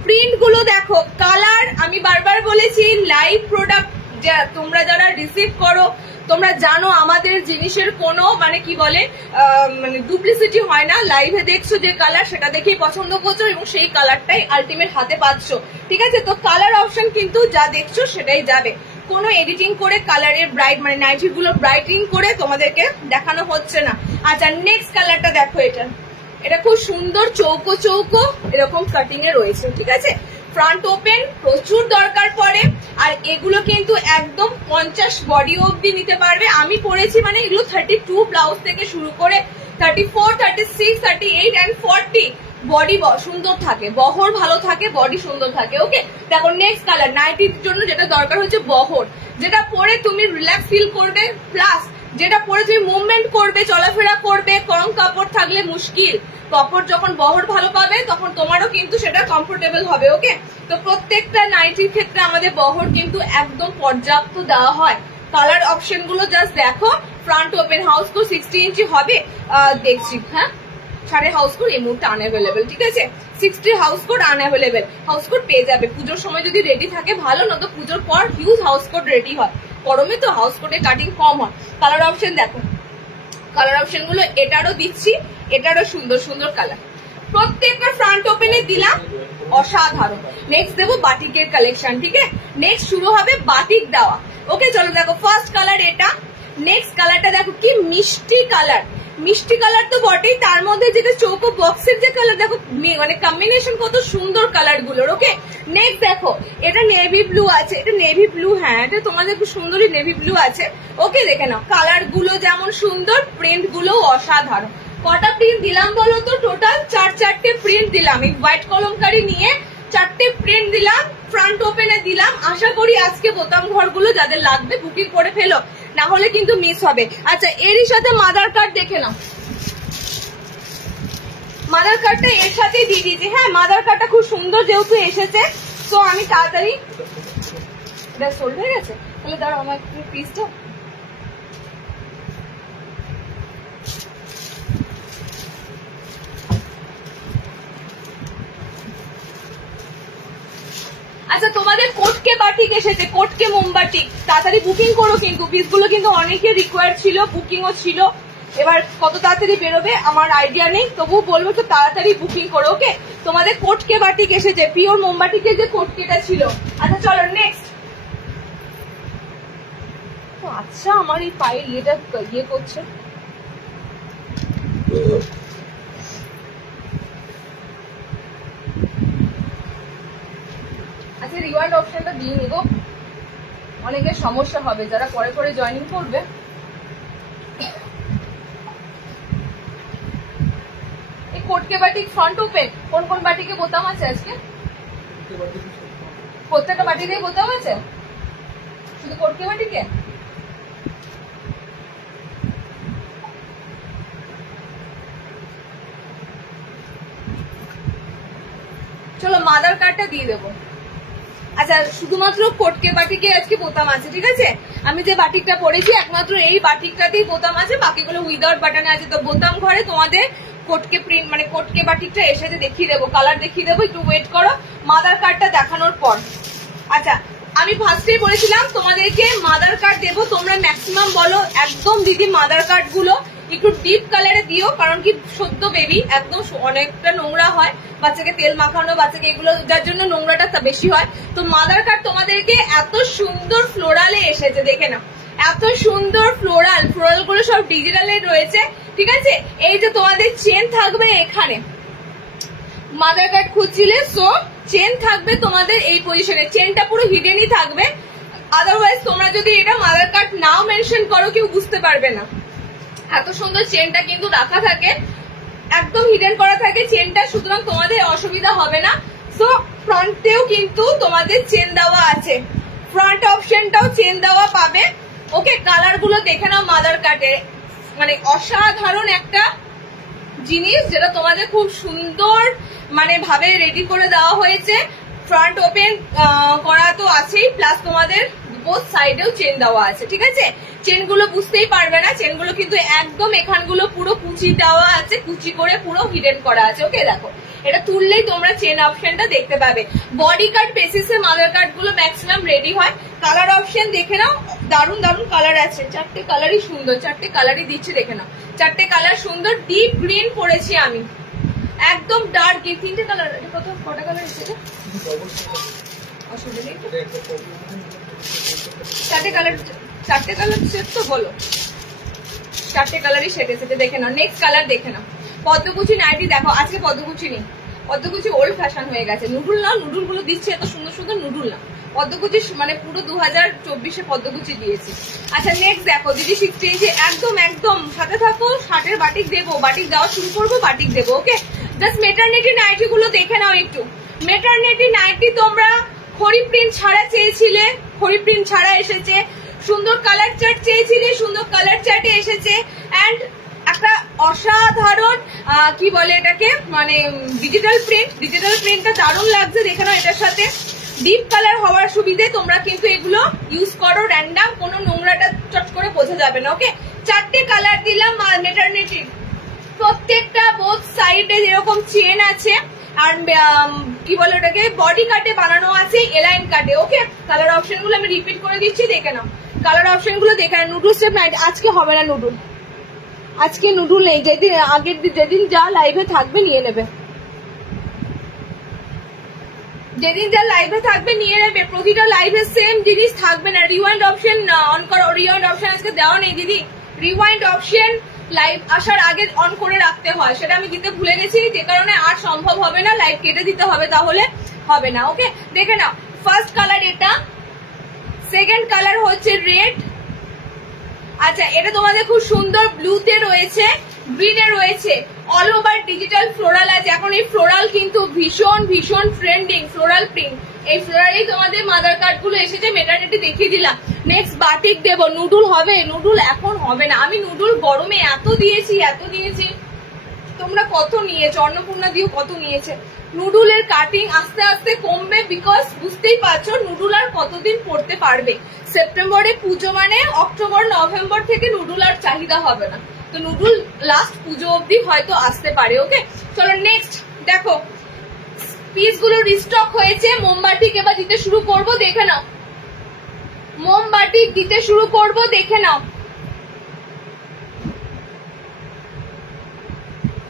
প্রিন্ট গুলো, দেখো কালার, আমি বারবার বলেছি লাইভ প্রোডাক্ট তোমরা যারা রিসিভ করো তোমরা জানো আমাদের জিনিসের কোনো মানে কি বলে মানে ডুপ্লিসিটি হয় না। লাইভে দেখছো যে কালার সেটা দেখেই পছন্দ করছো এবং সেই কালারটাই আলটিমেট হাতে পাচ্ছ, ঠিক আছে। তো কালার অপশন কিন্তু যা দেখছো সেটাই যাবে, কোনো এডিটিং করে কালারের ব্রাইট মানে নাইটি গুলো ব্রাইটিং করে তোমাদেরকে দেখানো হচ্ছে না। আচ্ছা নেক্সট কালারটা দেখো, এটা খুব সুন্দর চৌকো চৌকো এরকম কাটিং এ রয়েছে, ঠিক আছে। ফ্রন্ট ওপেন প্রচুর দরকার পড়ে, আর এগুলো কিন্তু একদম 50 বডি অবধি নিতে পারবে। আমি পরেছি মানে এগুলো 32 ব্লাউজ থেকে শুরু করে 34, 36, 38 and 40 বডি সুন্দর থাকে, বহর ভালো থাকে, বডি সুন্দর থাকে। ওকে দেখো নেক্সট কালার, নাইটির জন্য যেটা দরকার হচ্ছে বহর, যেটা পরে তুমি রিল্যাক্স ফিল করবে, প্লাস যেটা পরে তুমি মুভমেন্ট করবে, চলাফেরা করবে। কম কাপড় থাকলে মুশকিল, কাপড় যখন বহর ভালো পাবে তখন তোমারও কিন্তু সেটা কমফোর্টেবল হবে। ওকে তো প্রত্যেকটা নাইটির ক্ষেত্রে আমাদের বহর কিন্তু একদম পর্যাপ্ত দেওয়া হয়। কালার অপশন গুলো জাস্ট দেখো। ফ্রন্ট ওপেন হাউস কোট 60 ইঞ্চি হবে, দেখছি হ্যাঁ সাড়ে হাউস কোট এই মুহূর্তে আনঅ্যাভেলেবেল, ঠিক আছে। 60 house coat unavailable, house coat পেয়ে যাবে। পুজোর সময় যদি রেডি থাকে ভালো, না তো পুজোর পর হিউজ হাউস কোট রেডি হয়। গরমে তো হাউস কোটে কাটিং কম হয়। কালার অপশন দেখো, কালার অপশন গুলো এটারও দিচ্ছি, এটারও সুন্দর সুন্দর কালার। প্রত্যেকটা ফ্রন্ট ওপেনে দিলাম, অসাধারণ। নেক্সট দেবো বাটিকের কালেকশন, ঠিক আছে। নেক্সট শুরু হবে বাটিক দেওয়া। ওকে চলো দেখো ফার্স্ট কালার এটা। নেক্সট কালারটা দেখো কি মিষ্টি কালার, মিষ্টি কালার তো বটেই, তার মধ্যে যেটা চৌকো বক্সের যে কালার দেখো মানে কম্বিনেশন কত সুন্দর কালার গুলোর। ওকে নেক্সট দেখো এটা নেভি ব্লু আছে, এটা নেভি ব্লু, হ্যাঁ এটা তোমাদের খুব সুন্দরই নেভি ব্লু আছে। ওকে দেখে নাও কালার গুলো যেমন সুন্দর, প্রিন্ট গুলো অসাধারণ। কটা প্রিন্ট দিলাম বলো তো? টোটাল 4 প্রিন্ট দিলাম, এই হোয়াইট কলমকারি নিয়ে 4 প্রিন্ট দিলাম, ফ্রন্ট ওপেনে দিলাম। আশা করি আজকে বোতাম ঘরগুলো যাদের লাগবে বুকিং করে ফেলো, না হলে কিন্তু মিস হবে। আচ্ছা এরই সাথে মাদার কার্ড দেখে নাও, মাদার কার্ডটা এর সাথে দিয়ে দিয়েছি। হ্যাঁ মাদার কার্ডটা খুব সুন্দর যেহেতু এসেছে, তো আমি তাড়াতাড়ি এটা সোল্ড হয়ে গেছে, তাহলে দাঁড়াও আমার একটু পিসটা। আচ্ছা তোমাদের কোটকে বাটিক এসেছে, কোটকে মোমবাটিক, তাড়াতাড়ি বুকিং করো কিন্তু পিসগুলো কিন্তু অনেকের রিকোয়ার্ড ছিল, বুকিংও ছিল। এবার কত তাড়াতাড়ি বেরোবে আমার আইডিয়া নেই, তবু বলবো তো তাড়াতাড়ি বুকিং করো। ওকে তোমাদের কোটকে বাটিক এসেছে, পিওর মোমবাটিকের যে কোটকেটা ছিল। আচ্ছা চলো নেক্সট। আচ্ছা আমার এই পায়ের ইয়েটা ইয়ে করছে, আচ্ছা রিওয়ার্ড অপশনটা দিয়ে নিব, অনেকের সমস্যা হবে যারা পরে পরে জয়েনিং করবে। এই কোটকে বাটিক ফ্রন্ট ওপেন, কোন কোন বাটিকে বোতাম আছে আজকে? প্রত্যেকটা বাটিতে বোতাম আছে, শুধু কোটকে বাটিকে? চলো মাদার কার্ডটা দিয়ে দেবো। আচ্ছা শুধুমাত্র কোটকে বাটিকে আজকে বোতাম আছে, ঠিক আছে। আমি যে বাটিকটা পরেছি একমাত্র এই বাটিকটাতেই বোতাম আছে, বাকিগুলো উইদাউট বাটনে আছে। তো বোতাম ঘরে তোমাদের কোটকে প্রিন্ট মানে কোটকে বাটিকটা এসে দেখিয়ে দেবো, কালার দেখিয়ে দেবো, একটু ওয়েট করো মাদার কার্ডটা দেখানোর পর। আচ্ছা আমি ফার্স্টেই বলেছিলাম তোমাদেরকে মাদার কার্ড দেবো, তোমরা ম্যাক্সিমাম বলো একদম দিদি মাদার কার্ড গুলো একটু ডিপ কালারে দিও, কারণ কি সদ্য বেবি একদম অনেকটা নোংরা হয়, বাচ্চাকে তেল মাখানো, বাচ্চাকে এগুলো যার জন্য নোংরাটা বেশি হয়। তো মাদার কার্ড তোমাদেরকে এত সুন্দর ফ্লোরালে এসেছে, দেখে নাও এত সুন্দর ফ্লোরাল, ফ্লোরাল গুলো সব ডিজিটালে রয়েছে, ঠিক আছে। এই যে তোমাদের চেন থাকবে এখানে, মাদার কার্ড খুঁজছিলে সো চেন থাকবে তোমাদের এই পজিশনে, চেনটা পুরো হিডেনই থাকবে। আদারওয়াইজ তোমরা যদি এটা মাদার কার্ড নাও মেনশন করো কেউ বুঝতে পারবে না। এত সুন্দর চেনটা কিন্তু রাখা থাকে, একদম হিডেন করা থাকে চেনটা, সুতরাং তোমাদের অসুবিধা হবে না। সো ফ্রন্টেও কিন্তু তোমাদের চেন দেওয়া আছে, ফ্রন্ট অপশনটাও চেন দেওয়া পাবে। ওকে কালার গুলো দেখে নাও মাদার কার্ডের, মানে অসাধারণ একটা জিনিস যেটা তোমাদের খুব সুন্দর মানে ভাবে রেডি করে দেওয়া হয়েছে। ফ্রন্ট ওপেন করা তো আছেই, প্লাস তোমাদের বোথ সাইডেও চেন দেওয়া আছে, ঠিক আছে। চেনগুলো বুঝতেই পারবে না, চেনগুলো কিন্তু একদম এখানগুলো পুরো কুচি দেওয়া আছে, কুচি করে পুরো হিডেন করা আছে। ওকে দেখো এটা তুললেই তোমরা চেন অপশনটা দেখতে পাবে। বডি কাট বেসিসে মাদার কাট গুলো ম্যাক্সিমাম রেডি হয়। কালার অপশন দেখে নাও, দারুন দারুন কালার আছে, চারটে কালারই সুন্দর, চারটে কালারই দিচ্ছি দেখে নাও, চারটে কালার সুন্দর। ডিপ গ্রিন পরেছি আমি, একদম ডার্ক গ্রিন, তিনটে কালার। কটা কালার এসেছে? অসুবিধা নেই, চারটে কালার, চারটে কালার সেট তো বলো, চারটে কালারই সেট এসেছে দেখে নাও। নেক্সট কালার দেখে নাও, পদ্মকুচি নাইটি দেখো, আজকে পদ্মকুচি নেই, পদ্মকুচি ওল্ড ফ্যাশন হয়ে গেছে। নুডুল না, নুডুল গুলো দিচ্ছে এত সুন্দর সুন্দর নুডুল না, পদ্মকুচি মানে পুরো 2024-এ পদ্মকুচি দিয়েছি। আচ্ছা নেক্সট দেখো দিদি 60 ইঞ্চি, একদম একদম সাথে থাকো, শার্টের বাটিক দেবো, বাটিক দেওয়া শুরু করবো, বাটিক দেবো। ওকে, জাস্ট মেটারনিটি নাইটি গুলো দেখে নাও একটু। মেটারনিটি নাইটি তোমরা খড়ি প্রিন্ট ছাড়া চেয়েছিলে, খড়ি প্রিন্ট ছাড়া এসেছে। সুন্দর কালার চার্ট চেয়েছিলে, সুন্দর কালার চার্টে এসেছে। অ্যান্ড একটা অসাধারণ কি বলে এটাকে, মানে ডিজিটাল প্রিন্ট, ডিজিটাল প্রিন্টটা দারুণ লাগছে দেখে নাও। এটার সাথে ডিপ কালার হওয়ার সুবিধে তোমরা কিন্তু এগুলো ইউজ করো, র্যান্ডাম কোনো নোংরাটা চট করে বোঝা যাবে না। ওকে, চারটে কালার দিলাম মেটারনিটি, প্রত্যেকটা বোথ সাইডে যেরকম চেন আছে আর কি বলে ওটাকে বডি কাটে বানানো আছে, এলাইন কাটে। ওকে, কালার অপশন গুলো আমি রিপিট করে দিচ্ছি দেখে নাও, কালার অপশন গুলো দেখে নাও। নুডুল স্টেপ নাইট আজকে হবে না, নুডুল আজকে নুডুল নেই, যেদিন আগের যেদিন যা লাইভে থাকবে নিয়ে নেবে, যেদিন যা লাইভে থাকবে নিয়ে নেবে। প্রতিটা লাইভে সেম জিনিস থাকবে না। রিওয়াইন্ড অপশন অন করো, রিওয়াইন্ড অপশন আজকে দেওয়া নেই দিদি, রিওয়াইন্ড অপশন লাইভ আসার আগে অন করে রাখতে হয়, সেটা আমি দিতে ভুলে গেছি, যে কারণে আর সম্ভব হবে না, লাইভ কেটে দিতে হবে, তাহলে হবে না। ওকে, দেখে নাও ফার্স্ট কালার এটা, সেকেন্ড কালার হচ্ছে রেড। আচ্ছা এটা তোমাদের খুব সুন্দর ব্লুতে রয়েছে, গ্রিনে রয়েছে, অল ওভার ডিজিটাল ফ্লোরাল আছে। এখন এই ফ্লোরাল কিন্তু ভীষণ ভীষণ ট্রেন্ডিং, ফ্লোরাল প্রিন্ট, এই ফ্লোরালেই তোমাদের মাদার কার্ড গুলো এসেছে। মেটারনিটি দেখিয়ে দিলাম। নেক্সট বাটিক দেবো, নুডুল হবে, নুডুল এখন হবে না। আমি নুডুল গরমে এত দিয়েছি, এত দিয়েছি, তোমরা কত নিয়েছো, অন্নপূর্ণা দিও কত নিয়েছে। নুডুলের কাটিং আস্তে আস্তে কমবে, বিকজ বুঝতেই পারছো নুডুল আর কতদিন পড়তে পারবে। সেপ্টেম্বরে পুজো মানে অক্টোবর নভেম্বর থেকে নুডুল আর চাহিদা হবে না, তো নুডুল লাস্ট পুজো অব্দি হয়তো আসতে পারে। ওকে, চলো নেক্সট দেখো, পিস গুলো রিস্টক হয়েছে। মোমবাটিক এবার দিতে শুরু করব, দেখে নাও, মোমবাটিক দিতে শুরু করব, দেখে নাও।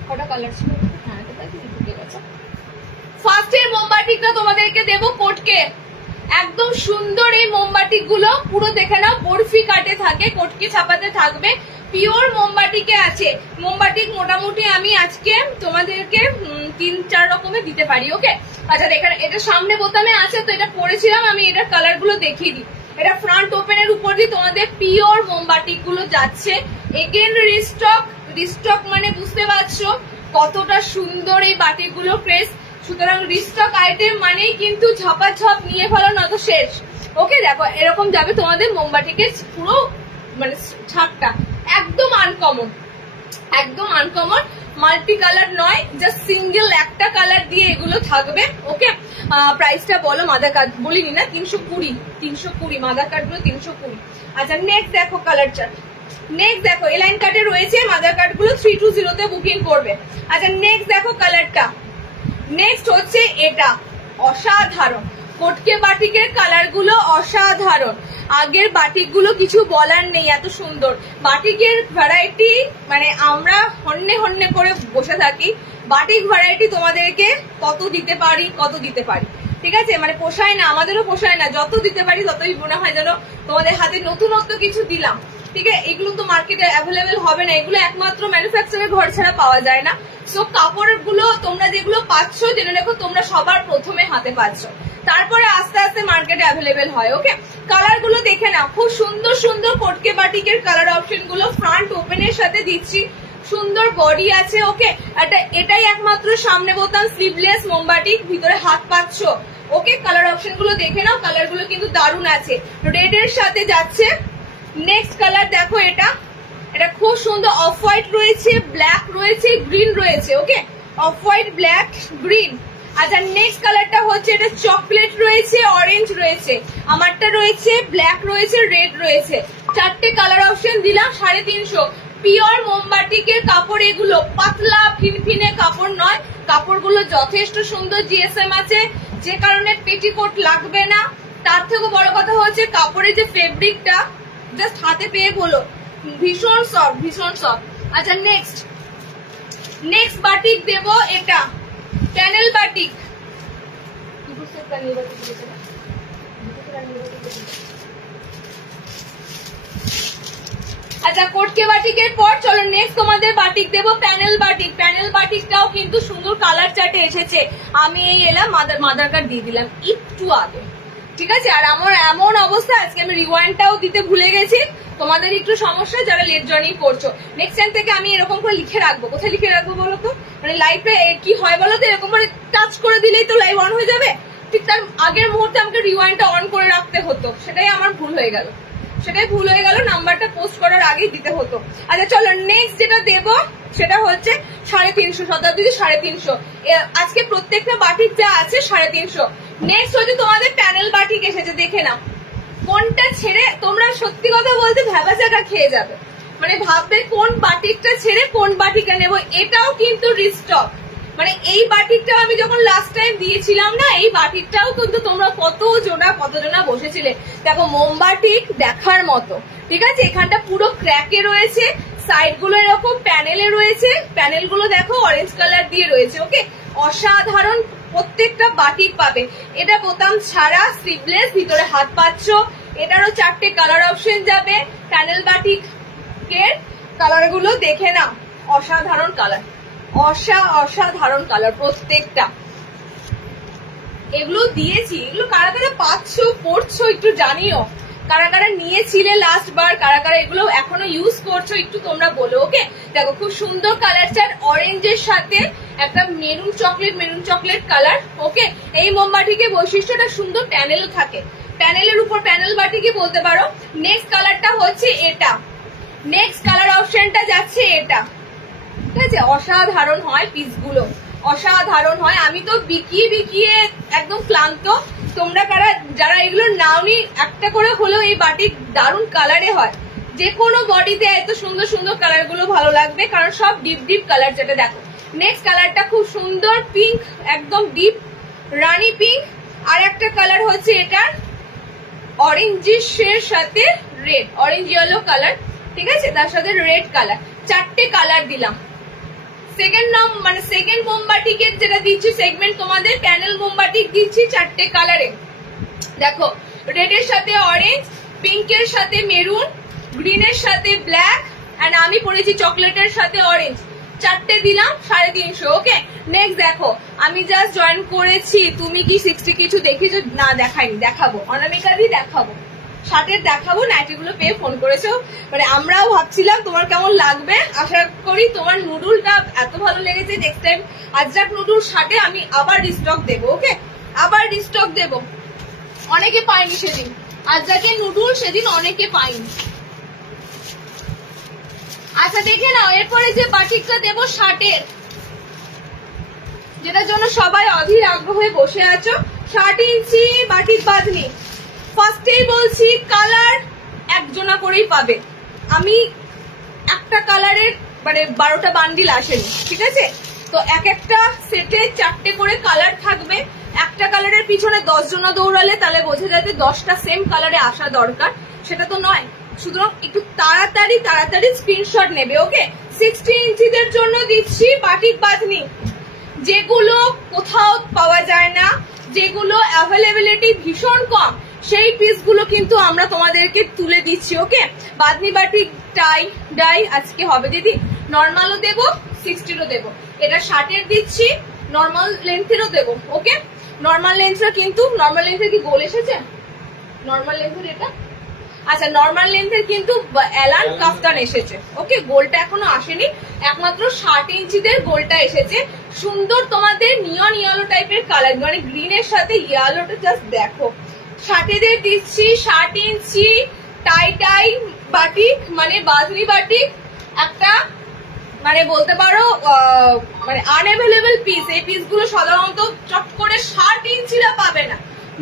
কটা কালার ছিল? হ্যাঁ ঢুকে গেছে। ফার্স্টের মোমবাটিকটা তোমাদেরকে দেবো কোটকে, একদম সুন্দর এই মোমবাটিক গুলো পুরো দেখে নাও, বরফি কাটে থাকে, কোটকে ছাপাতে থাকবে, পিওর মোমবাটিকে আছে। মোমবাটিক মোটামুটি আমি আজকে তোমাদেরকে 3-4 রকমের দিতে পারি। ওকে, আচ্ছা দেখেন এটা সামনে বোতামে আছে, তো এটা পরেছিলাম আমি, এটার কালার গুলো দেখিয়ে দিই। এটা ফ্রন্ট ওপেনের উপর দিয়ে তোমাদের পিওর মোমবাটিক গুলো যাচ্ছে। এগেন রিস্টক, রিস্টক মানে বুঝতে পারছো কতটা সুন্দর এই বাটিক গুলো ক্রেজ। সুতরাং রিস্টক আইটেম মানেই কিন্তু ঝপাঝপ নিয়ে ফেলো, না তো শেষ। ওকে দেখো এরকম যাবে তোমাদের মোমবাটিকের পুরো মানে ছাপটা, একদম আনকমন, একদম আনকমন, মাল্টি কালার নয়, জাস্ট সিঙ্গেল একটা কালার দিয়ে এগুলো থাকবে। ওকে, প্রাইসটা বলো, মাদার কার্ড বলিনি না, 320 মাদার কার্ড গুলো 320। আচ্ছা নেক্সট দেখো কালার চার্ট, নেক্সট দেখো এলাইন কার্ডে রয়েছে, মাদার কার্ড গুলো 320-তে বুকিং করবে। আচ্ছা নেক্সট দেখো কালারটা, নেক্সট হচ্ছে এটা, অসাধারণ কোটকে বাটিকের কালার গুলো অসাধারণ। আগের বাটিক গুলো কিছু বলার নেই, এত সুন্দর বাটিকের ভ্যারাইটি, মানে আমরা হন্যে হন্যে করে বসে থাকি। বাটিক ভ্যারাইটি তোমাদেরকে কত দিতে পারি, কত দিতে পারি, ঠিক আছে, মানে পোষায় না, আমাদেরও পোষায় না, যত দিতে পারি ততই মনে হয় যেন তোমাদের হাতে নতুনত্ব কিছু দিলাম। ঠিক আছে, এগুলো তো মার্কেটে অ্যাভেলেবেল হবে না, এগুলো একমাত্র ম্যানুফ্যাকচারের ঘর ছাড়া পাওয়া যায় না। সো কাপড়গুলো তোমরা যেগুলো পাচ্ছ জেনে রেখো, তোমরা সবার প্রথমে হাতে পাচ্ছ, তারপরে আস্তে আস্তে মার্কেটে অ্যাভেলেবেল হয়। ওকে, কালার গুলো দেখে নাও, খুব সুন্দর সুন্দর কোটকে বাটিকের কালার অপশন গুলো ফ্রন্ট ওপেনের সাথে দিচ্ছি, সুন্দর বডি আছে। ওকে, এটাই একমাত্র সামনে বোতাম, স্লিভলেস মোমবাটিক, ভিতরে হাত পাচ্ছ। ওকে, কালার অপশন গুলো দেখে নাও, কালার গুলো কিন্তু দারুণ আছে, রেড এর সাথে যাচ্ছে। নেক্সট কালার দেখো, এটা এটা খুব সুন্দর, অফ হোয়াইট রয়েছে, ব্ল্যাক রয়েছে, গ্রিন রয়েছে। ওকে, অফ হোয়াইট, ব্ল্যাক, গ্রিন। আচ্ছা নেক্সট কালারটা হচ্ছে, এটা চকলেট রয়েছে, অরেঞ্জ রয়েছে, আমারটা রয়েছে ব্ল্যাক রয়েছে, রেড রয়েছে, চারটে কালার অপশন দিলাম 350। পিওর মোমবাটিকের কাপড়, এগুলো পাতলা ফিনফিনে কাপড় নয়, কাপড়গুলো যথেষ্ট সুন্দর জিএসএম আছে, যে কারণে পেটিকোট লাগবে না। তার থেকে বড় কথা হচ্ছে কাপড়ের যে ফেব্রিকটা জাস্ট হাতে পেয়ে বলো ভীষণ সফট, ভীষণ সফট। আচ্ছা নেক্সট বাটিক দেব, এটা প্যানেল বাটিক। আচ্ছা কোটকে বাটিকের পর চলো নেক্সট তোমাদের বাটিক দেব প্যানেল বাটিক। প্যানেল বাটিকটাও কিন্তু সুন্দর কালার চার্টে এসেছে। আমি এই এলাম মাদার কার্ড দিয়ে দিলাম একটু আগে, ঠিক আছে। আর আমার এমন অবস্থা আজকে আমি রিওয়াইন্ডটাও দিতে ভুলে গেছি, তোমাদের একটু সমস্যা যারা লেট জার্নি করছো। নেক্সট টাইম থেকে আমি এরকম করে লিখে রাখবো। কোথায় লিখে রাখবো বলো তো? মানে লাইভে কি হয় বলো তো, এরকম করে টাচ করে দিলেই তো লাইভ অন হয়ে যাবে, ঠিক তার আগের মুহূর্তে আমাকে রিওয়াইন্ডটা অন করে রাখতে হতো, সেটাই আমার ভুল হয়ে গেল, নাম্বারটা পোস্ট করার আগেই দিতে হতো। আচ্ছা চলো নেক্সট যেটা দেবো সেটা হচ্ছে 350, শতাব্দী 350। আজকে প্রত্যেকটা বাটিক যা আছে 350। নেক্সট হচ্ছে তোমাদের প্যানেল বাটিক এসেছে, দেখে নাও কোনটা ছেড়ে তোমরা সত্যি কথা বলতে ভ্যাবাচাকা খেয়ে যাবে, মানে ভাববে কোন বাটিকটা ছেড়ে কোন বাটিকটা নেব। এটাও কিন্তু রিস্টক, মানে এই বাটিকটাও আমি যখন লাস্ট টাইম দিয়েছিলাম না, এই বাটিকটাও কিন্তু তোমরা কত জনা বসেছিলে। দেখো মোমবাটিক দেখার মতো, ঠিক আছে। এখানটা পুরো ক্র্যাকে রয়েছে, সাইড গুলো এরকম প্যানেলে রয়েছে, প্যানেল গুলো দেখো অরেঞ্জ কালার দিয়ে রয়েছে। ওকে, অসাধারণ প্রত্যেকটা বাটিক পাবে। এটা বোতাম ছাড়া, স্লিভলেস, ভিতরে হাত পাচ্ছ। এটারও 4টে কালার অপশন যাবে। প্যানেল বাটিকের কালার গুলো দেখে নাও, অসাধারণ কালার, অসাধারণ কালার প্রত্যেকটা। এগুলো দিয়েছি, এগুলো কারা কারা পাচ্ছ পড়ছো একটু জানিও, কারা কারা নিয়েছিলে লাস্ট বার, কারা কারা এগুলো এখনো ইউজ করছো একটু তোমরা বলো। ওকে, দেখো খুব সুন্দর কালার চার্ট, অরেঞ্জের সাথে একটা মেরুন চকলেট কালার। ওকে, এই মোমবাটিকে বৈশিষ্ট্যটা সুন্দর প্যানেলও থাকে, প্যানেলের উপর প্যানেল বাটিকে বলতে পারো। নেক্সট কালারটা হচ্ছে এটা, নেক্সট কালার অপশনটা যাচ্ছে এটা, ঠিক আছে। অসাধারণ হয় পিসগুলো, অসাধারণ হয়। আমি তো বিকিয়ে একদম ক্লান্ত। তোমরা যারা এগুলো নাওনি, একটা করে হলেও এই বাটিক দারুণ কালারে হয়। যে কোনো বডিতে এত সুন্দর কালার গুলো ভালো লাগবে, কারণ সব ডিপ কালার। যেটা দেখো নেক্সট কালারটা খুব সুন্দর পিঙ্ক, একদম ডিপ রানী পিঙ্ক। আর একটা কালার হচ্ছে এটার অরেঞ্জের সাথে রেড, অরেঞ্জ ইয়েলো কালার, ঠিক আছে, তার সাথে রেড কালার। 4টে কালার দিলাম। সেকেন্ড মোমবাটিকের যেটা দিচ্ছি সেগমেন্ট, তোমাদের প্যানেল মোমবাটিক দিচ্ছি 4টে কালারে। দেখো রেডের সাথে অরেঞ্জ, পিঙ্কের সাথে মেরুন, গ্রিনের সাথে ব্ল্যাক, এন্ড আমি পরেছি চকলেটের সাথে অরেঞ্জ। 4টে দিলাম 350। ওকে, নেক্সট দেখো আমি জাস্ট জয়েন করেছি। তুমি কি 60 কিছু দেখিছো? না দেখাইনি, দেখাবো, অনামিকা দি দেখাবো, শার্টের দেখাবো। নাইটিগুলো পেয়ে ফোন করেছো, মানে আমরাও ভাবছিলাম তোমার কেমন লাগবে। আশা করি তোমার নুডলটা এত ভালো লেগেছে। নেক্সট টাইম আজরাক নুডল শার্টে আমি আবার রিস্টক দেবো। ওকে, আবার রিস্টক দেবো। অনেকে পায়নি সেদিন, আজরাকের নুডল সেদিন অনেকে পায়নি। আচ্ছা দেখে নাও, এরপরে যে বাটিকটা দেবো শার্টের, যেটার জন্য সবাই অধীর আগ্রহে বসে আছো, 60 ইঞ্চি বাটিক বাঁধনি। ফার্স্টেই বলছি কালার একজনা করেই পাবে। আমি একটা কালারের মানে 12টা বান্ডিল আসেনি, ঠিক আছে। তো একটা সেটে 4টে করে কালার থাকবে। একটা কালারের পিছনে 10 জনা দৌড়ালে তাহলে বোঝা যাবে 10টা সেম কালারে আসা দরকার, সেটা তো নয়। সুতরাং একটু তাড়াতাড়ি স্ক্রিনশট নেবে। ওকে, 60 ইঞ্চিদের জন্য দিচ্ছি বাটিক বাঁধনি, যেগুলো কোথাও পাওয়া যায় না, যেগুলো অ্যাভেলেবিলিটি ভীষণ কম, সেই পিসগুলো কিন্তু আমরা তোমাদেরকে তুলে দিচ্ছি। ওকে, বাঁধনি বাটিক ডাই আজকে হবে দিদি। নর্মালও দেবো, 60রও দেবো। এটা শার্টের দিচ্ছি, নর্মাল লেন্থেরও দেবো। ওকে, নর্মাল লেন্থটা কিন্তু, নর্মাল লেন্থের কি গোল এসেছে? নর্মাল লেন্থের এটা, আচ্ছা নর্মাল লেন্থের কিন্তু এলান কাফতান এসেছে। ওকে, গোলটা এখনো আসেনি, একমাত্র 60 ইঞ্চিদের গোলটা এসেছে। সুন্দর তোমাদের নিয়ন ইয়েলো টাইপের কালার, মানে গ্রিনের সাথে ইয়েলোটা জাস্ট দেখো। 60দের দিচ্ছি 60 ইঞ্চি টাই বাটিক, মানে বাঁধনি বাটিক। একটা মানে বলতে পারো মানে আনঅ্যাভেলেবল পিস। এই পিসগুলো সাধারণত চট করে 60 ইঞ্চিরা পাবে না,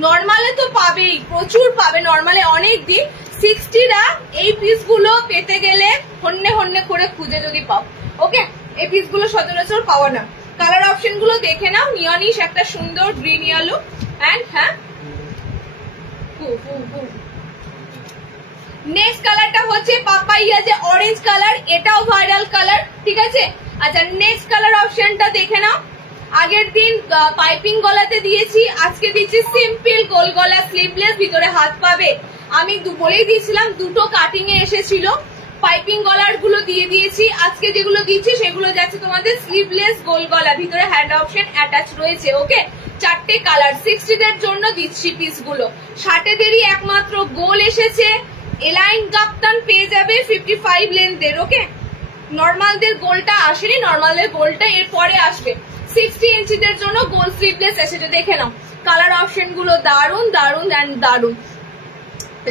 নর্মালে তো পাবেই, প্রচুর পাবে নর্মালে অনেক দিন। 60রা এই পিসগুলো পেতে গেলে হন্যে হন্যে করে খুঁজে যদি পাও। ওকে, এই পিসগুলো সচরাচর পাওয়া না। কালার অপশন গুলো দেখে নাও। নিয়নিশ একটা সুন্দর গ্রিন ইয়েলো এন্ড হ্যাঁ নেক্সট কালারটা হচ্ছে পাপাইয়া যে অরেঞ্জ কালার, এটাও ভাইরাল কালার, ঠিক আছে। আচ্ছা নেক্সট কালার অপশনটা দেখে নাও। আগের দিন পাইপিং গলাতে দিয়েছি, আজকে দিচ্ছি সিম্পল গোল গলা স্লিভলেস, ভিতরে হাত পাবে। আমি বলেই দিয়েছিলাম দুটো কাটিং এ এসেছিল, পাইপিং গলার গুলো দিয়ে দিয়েছি। আজকে যেগুলো দিচ্ছি সেগুলো যাচ্ছে তোমাদের স্লিভলেস গোল গলা, ভিতরে হ্যান্ড অপশন অ্যাটাচ রয়েছে। ওকে, 4টে কালার 60 দের জন্য দিচ্ছি পিসগুলো। 60 দেরই একমাত্র গোল এসেছে। এলাইন কাপ্তান পেয়ে যাবে 55 লেন্থের। ওকে, নর্মালদের গোলটা আসেনি, নর্মালদের গোলটা এরপরে আসবে। 60 ইঞ্চিদের জন্য গোল স্লিভলেস এসেছে, দেখে নাও। কালার অপশন গুলো দারুন দারুন এন্ড দারুন।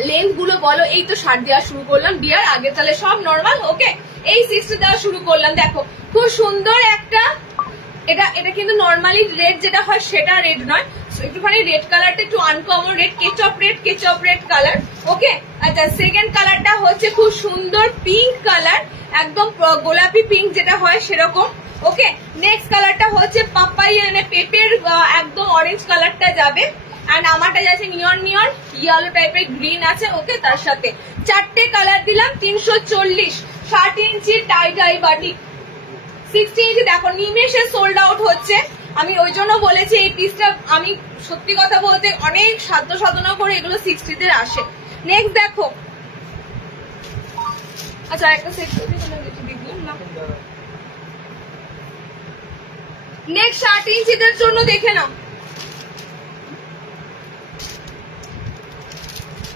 লেন্থ গুলো বলো, এই তো 60 দেওয়া শুরু করলাম ডিয়ার, আগে তাহলে সব নর্মাল। ওকে, এই 60 দেওয়া শুরু করলাম। দেখো খুব সুন্দর একটা, এটা কিন্তু নর্মালি রেড যেটা হয় সেটা রেড নয়, একটুখানি রেড কালারটা একটু uncommon red, ketchup red colour. Okay, আচ্ছা সেকেন্ড কালারটা হচ্ছে খুব সুন্দর পিঙ্ক কালার, একদম গোলাপি পিঙ্ক যেটা হয় সেরকম। ওকে, নেক্সট কালারটা হচ্ছে পাপাইয়া মানে পেপের একদম অরেঞ্জ কালারটা যাবে। এন্ড আমারটা যাচ্ছে নিয়ন ইয়েলো টাইপের গ্রিন আছে। ওকে, তার সাথে 4টে কালার দিলাম। 340, 60 ইঞ্চি টাই বাটি, 60 ইঞ্চি। দেখো নিমেষে সোল্ড আউট হচ্ছে। আমি ওই জন্য বলেছি এই পিসটা, আমি সত্যি কথা বলতে অনেক সাধ্য সাধনা করে এগুলো 60 তে আসে। নেক্সট দেখো, আচ্ছা একটা সেট করে দিলাম না। নেক্সট 60 ইঞ্চিদের জন্য দেখে নাও।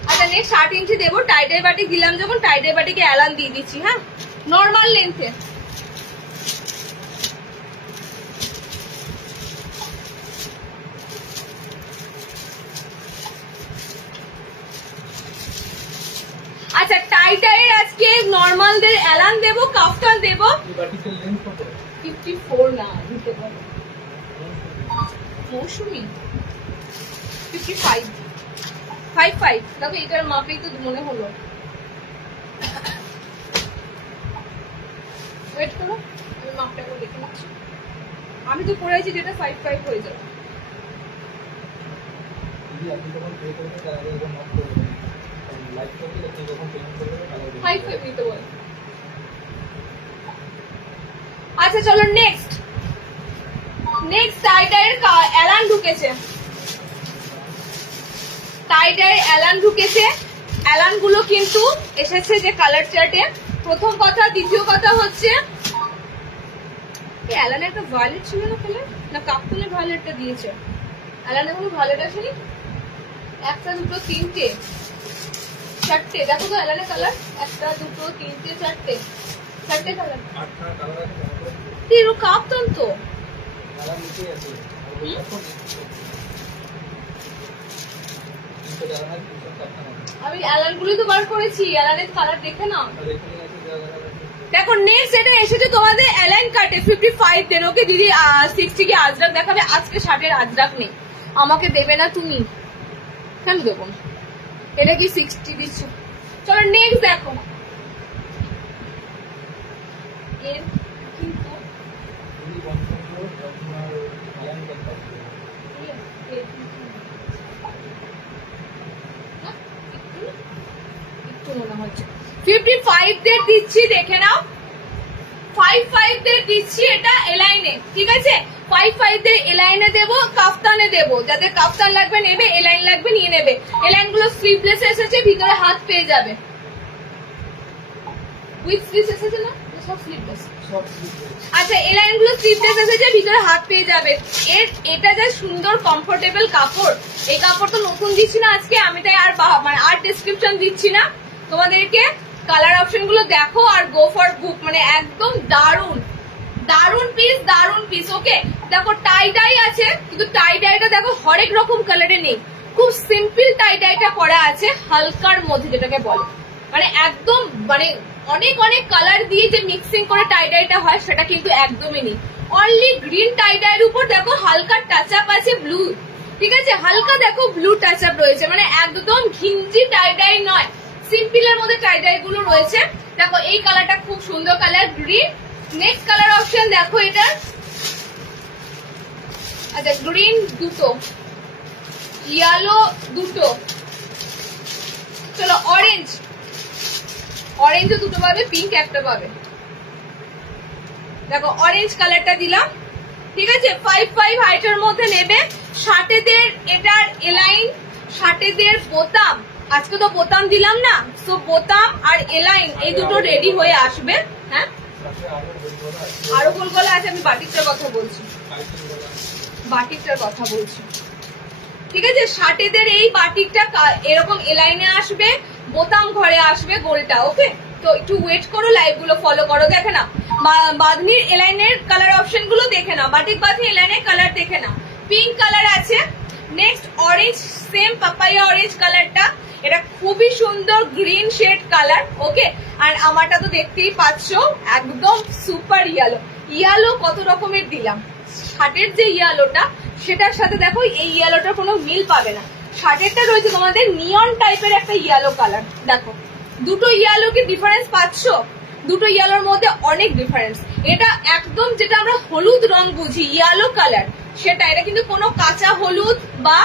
আচ্ছা নেক্সট 60 ইঞ্চি দেবো। টাইডাই বাটি দিলাম যখন, টাইডাই বাটিকে অ্যালান দিয়ে দিচ্ছি। হ্যাঁ, নর্মাল লেন্থে। আচ্ছা টাইডাইয়ের আজকে নর্মালদের অ্যালান দেবো, কাফতান দেবো। 54 না, দিতে পারবো মৌসুমি 55 দেখো এটার মাপেই তো মনে হলো। ওয়েট করো, আমি মাপটা করে দেখে নিচ্ছি। আমি তো পড়েছি যেটা 55 হয়ে যাবে। আচ্ছা চলো নেক্সট টাইডাইয়ের অ্যালান ঢুকেছে। টাইডাইয়ের অ্যালান ঢুকেছে। অ্যালান গুলো কিন্তু এসেছে যে কালার চার্টে, প্রথম কথা। দ্বিতীয় কথা হচ্ছে অ্যালানে একটা ভায়োলেট ছিল না কালার, না কাপ্তানের ভায়োলেটটা দিয়েছে। অ্যালানে কোনো ভায়োলেট আসেনি। একটা দুটো তিনটে চারটে, দেখো তো অ্যালানে কালার, একটা দুটো তিনটে চারটে কালার। কাপ্তান তো আমি অ্যালান গুলি তো বার করেছি, অ্যালানের কালার দেখে না। দেখো নেক্সট এটা এসেছে তোমাদের অ্যালাইন কাটে 55 দেন। ওকে দিদি 60 কি আজরাক দেখাবে, আজকে 60 আজরাক নেই, আমাকে দেবে না তুমি, কেন দেবো? এটা কি 60 দিচ্ছ? চলো নেক্সট দেখো। মনে হচ্ছে 55 দের দিচ্ছি, দেখে নাও। 55 দের দিচ্ছি এটা এলাইনে, ঠিক আছে। 55 দের এলাইনে দেবো, কাফতানে দেবো। যাদের কাফতান লাগবে নেবে, এলাইন লাগবে নিয়ে নেবে। এলাইন গুলো স্লিভলেস এসেছে, ভিতরে হাত পেয়ে যাবে। উইথ স্লিভস এসেছে না, সব স্লিভলেস। আচ্ছা এলাইন গুলো স্লিভলেস এসেছে, ভিতরে হাত পেয়ে যাবে। এটা যা সুন্দর কমফোর্টেবল কাপড়, এই কাপড় তো নতুন দিচ্ছি না আজকে আমি, তাই আর ডেসক্রিপশন দিচ্ছি না তোমাদেরকে। কালার অপশন গুলো দেখো আর গো ফর বুক, মানে একদম দারুন পিস। ওকে দেখো টাই ডাই আছে, কিন্তু টাই ডাইটা দেখো হরেক রকম কালারে নেই, খুব সিম্পল টাই ডাইটা করা আছে হালকার মধ্যে, যেটাকে বলে মানে একদম মানে অনেক কালার দিয়ে যে মিক্সিং করে টাই ডাইটা হয় সেটা কিন্তু একদমই নেই। অনলি গ্রিন টাই ডাইয়ের উপর দেখো হালকা টাচ আপ আছে ব্লু, ঠিক আছে, হালকা দেখো ব্লু টাচ আপ রয়েছে, মানে একদম ঘিঞ্জি টাই ডাই নয়, সিম্পলের মধ্যে টাই ডাই গুলো রয়েছে। দেখো এই কালারটা খুব সুন্দর colour, green. Next colour option দেখো এটা, আচ্ছা গ্রিন দুটো, ইয়েলো দুটো, চলো অরেঞ্জ, অরেঞ্জও দুটো পাবে, পিঙ্ক একটা পাবে। দেখো অরেঞ্জ কালারটা দিলাম, ঠিক আছে। 5.5 হাইটের মধ্যে নেবে। শার্টেদের এটার এলাইন, শার্টেদের বোতাম, আজকে তো বোতাম দিলাম না, তো বোতাম আর এলাইন এই দুটো রেডি হয়ে আসবে। হ্যাঁ আরো গোল গলা আছে, আমি বাটিকটার কথা বলছি, বাটিকটার কথা বলছি, ঠিক আছে। শার্টেদের এই বাটিকটা এরকম এলাইনে আসবে, বোতাম ঘরে আসবে গোলটা, ওকে। তো একটু ওয়েট করো, লাইভ গুলো ফলো করো। দেখে না বাঁধনির এলাইনের কালার অপশন গুলো দেখে না, বাটিক বাঁধনি এলাইনের কালার দেখে না। পিঙ্ক কালার আছে। Next orange, same papaya orange কালারটা, এটা খুবই সুন্দর গ্রিন শেড কালার, ওকে। আর আমারটা তো দেখতেই পাচ্ছ একদম সুপার ইয়েলো। ইয়েলো কত রকমের দিলাম, শার্টের যে ইয়েলোটা সেটার সাথে দেখো এই ইয়েলোটার কোনো মিল পাবে না। শার্টেরটা রয়েছে তোমাদের নিয়ন টাইপের একটা ইয়েলো কালার। দেখো দুটো ইয়েলো কি ডিফারেন্স পাচ্ছ? দুটো ইয়েলোর মধ্যে অনেক ডিফারেন্স। এটা একদম যেটা আমরা হলুদ রং বুঝি ইয়েলো কালার, সেটা। এটা কিন্তু কোনো কাঁচা হলুদ বা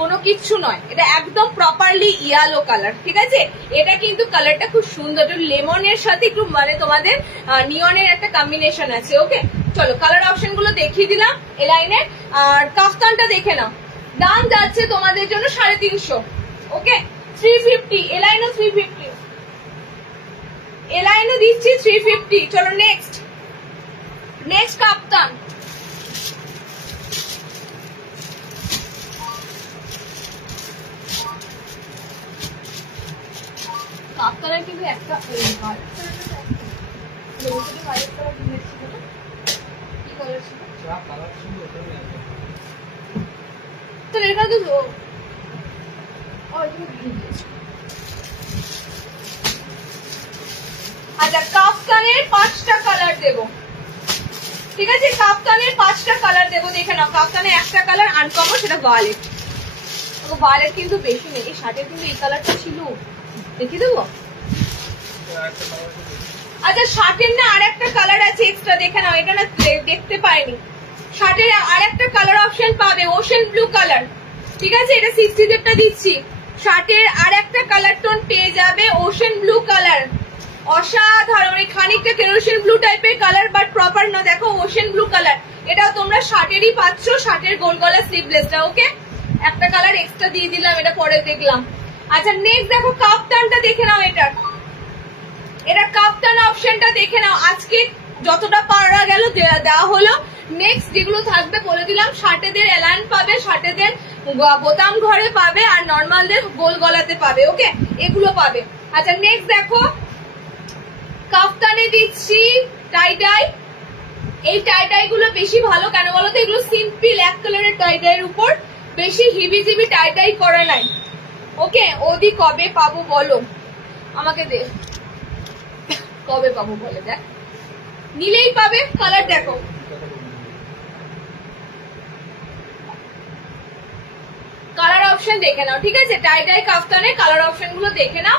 কোনো কিচ্ছু নয়, এটা একদম প্রপারলি ইয়েলো কালার, ঠিক আছে। এটা কিন্তু কালারটা খুব সুন্দর, লেমনের সাথে একটু মানে তোমাদের নিয়নের একটা কম্বিনেশন আছে, ওকে। চলো কালার অপশন গুলো দেখিয়ে দিলাম এলাইনের। আর কাফতানটা দেখে নাও, দাম যাচ্ছে তোমাদের জন্য 350, ওকে। 350, এলাইনও 350, এলাইনও দিচ্ছি 350। চলো নেক্সট, নেক্সট কাফতান। কাফতানের কিন্তু একটা এটা তো আচ্ছা কাফতানের 5টা কালার দেবো, ঠিক আছে। কাফতানের 5টা কালার দেবো, দেখে নাও। কাফতানের একটা কালার আনকমন, সেটা ভায়োলেট। ভায়োলেট কিন্তু বেশি নেই, এই শার্টের কিন্তু এই কালারটা ছিল, দেখিয়ে দেবো। আচ্ছা শার্টের না আর একটা কালার আছে এক্সট্রা, দেখে নাও। এটা না দেখতে পাইনি, শার্টের আর একটা কালার অপশন পাবে, ওশেন ব্লু কালার, ঠিক আছে। এটা 60 দিচ্ছি। শার্টের আর একটা কালার টোন পেয়ে যাবে, ওশেন ব্লু কালার, অসাধারণ। খানিকটা কেরোসিন ব্লু টাইপের কালার, বাট প্রপার না। দেখো ওশেন ব্লু কালার, এটাও তোমরা শার্টেরই পাচ্ছ, শার্টের গোল গলা স্লিভলেসটা, ওকে। একটা কালার এক্সট্রা দিয়ে দিলাম, এটা পরে দেখলাম। আচ্ছা নেক্সট দেখো কাফতানটা দেখে নাও। এটা কাফতান অপশনটা দেখে নাও। আজকে যতটা পারা গেল দেওয়া হলো। নেক্সট যেগুলো থাকবে বলে দিলাম, শার্টেদের এলাইন পাবে, শার্টেদের বোতাম ঘরে পাবে, আর নর্মালদের গোল গলাতে পাবে, ওকে। এগুলো পাবে। আচ্ছা নেক্সট দেখো কাফতানে দিচ্ছি টাই ডাই। এই টাই ডাই গুলো বেশি ভালো কেন বলো তো, এগুলো সিম্পল এক কালারের টাই ডাইয়ের উপর, বেশি হিবি জিবি টাই ডাই করা নাই, ওকে। ওদি কবে পাবো বলো আমাকে, দে কবে পাবো বলে, দেখ নিলেই পাবে। কালার দেখো, কালার অপশন দেখে নাও, ঠিক আছে। টাই ডাই কাফতানের কালার অপশন গুলো দেখে নাও।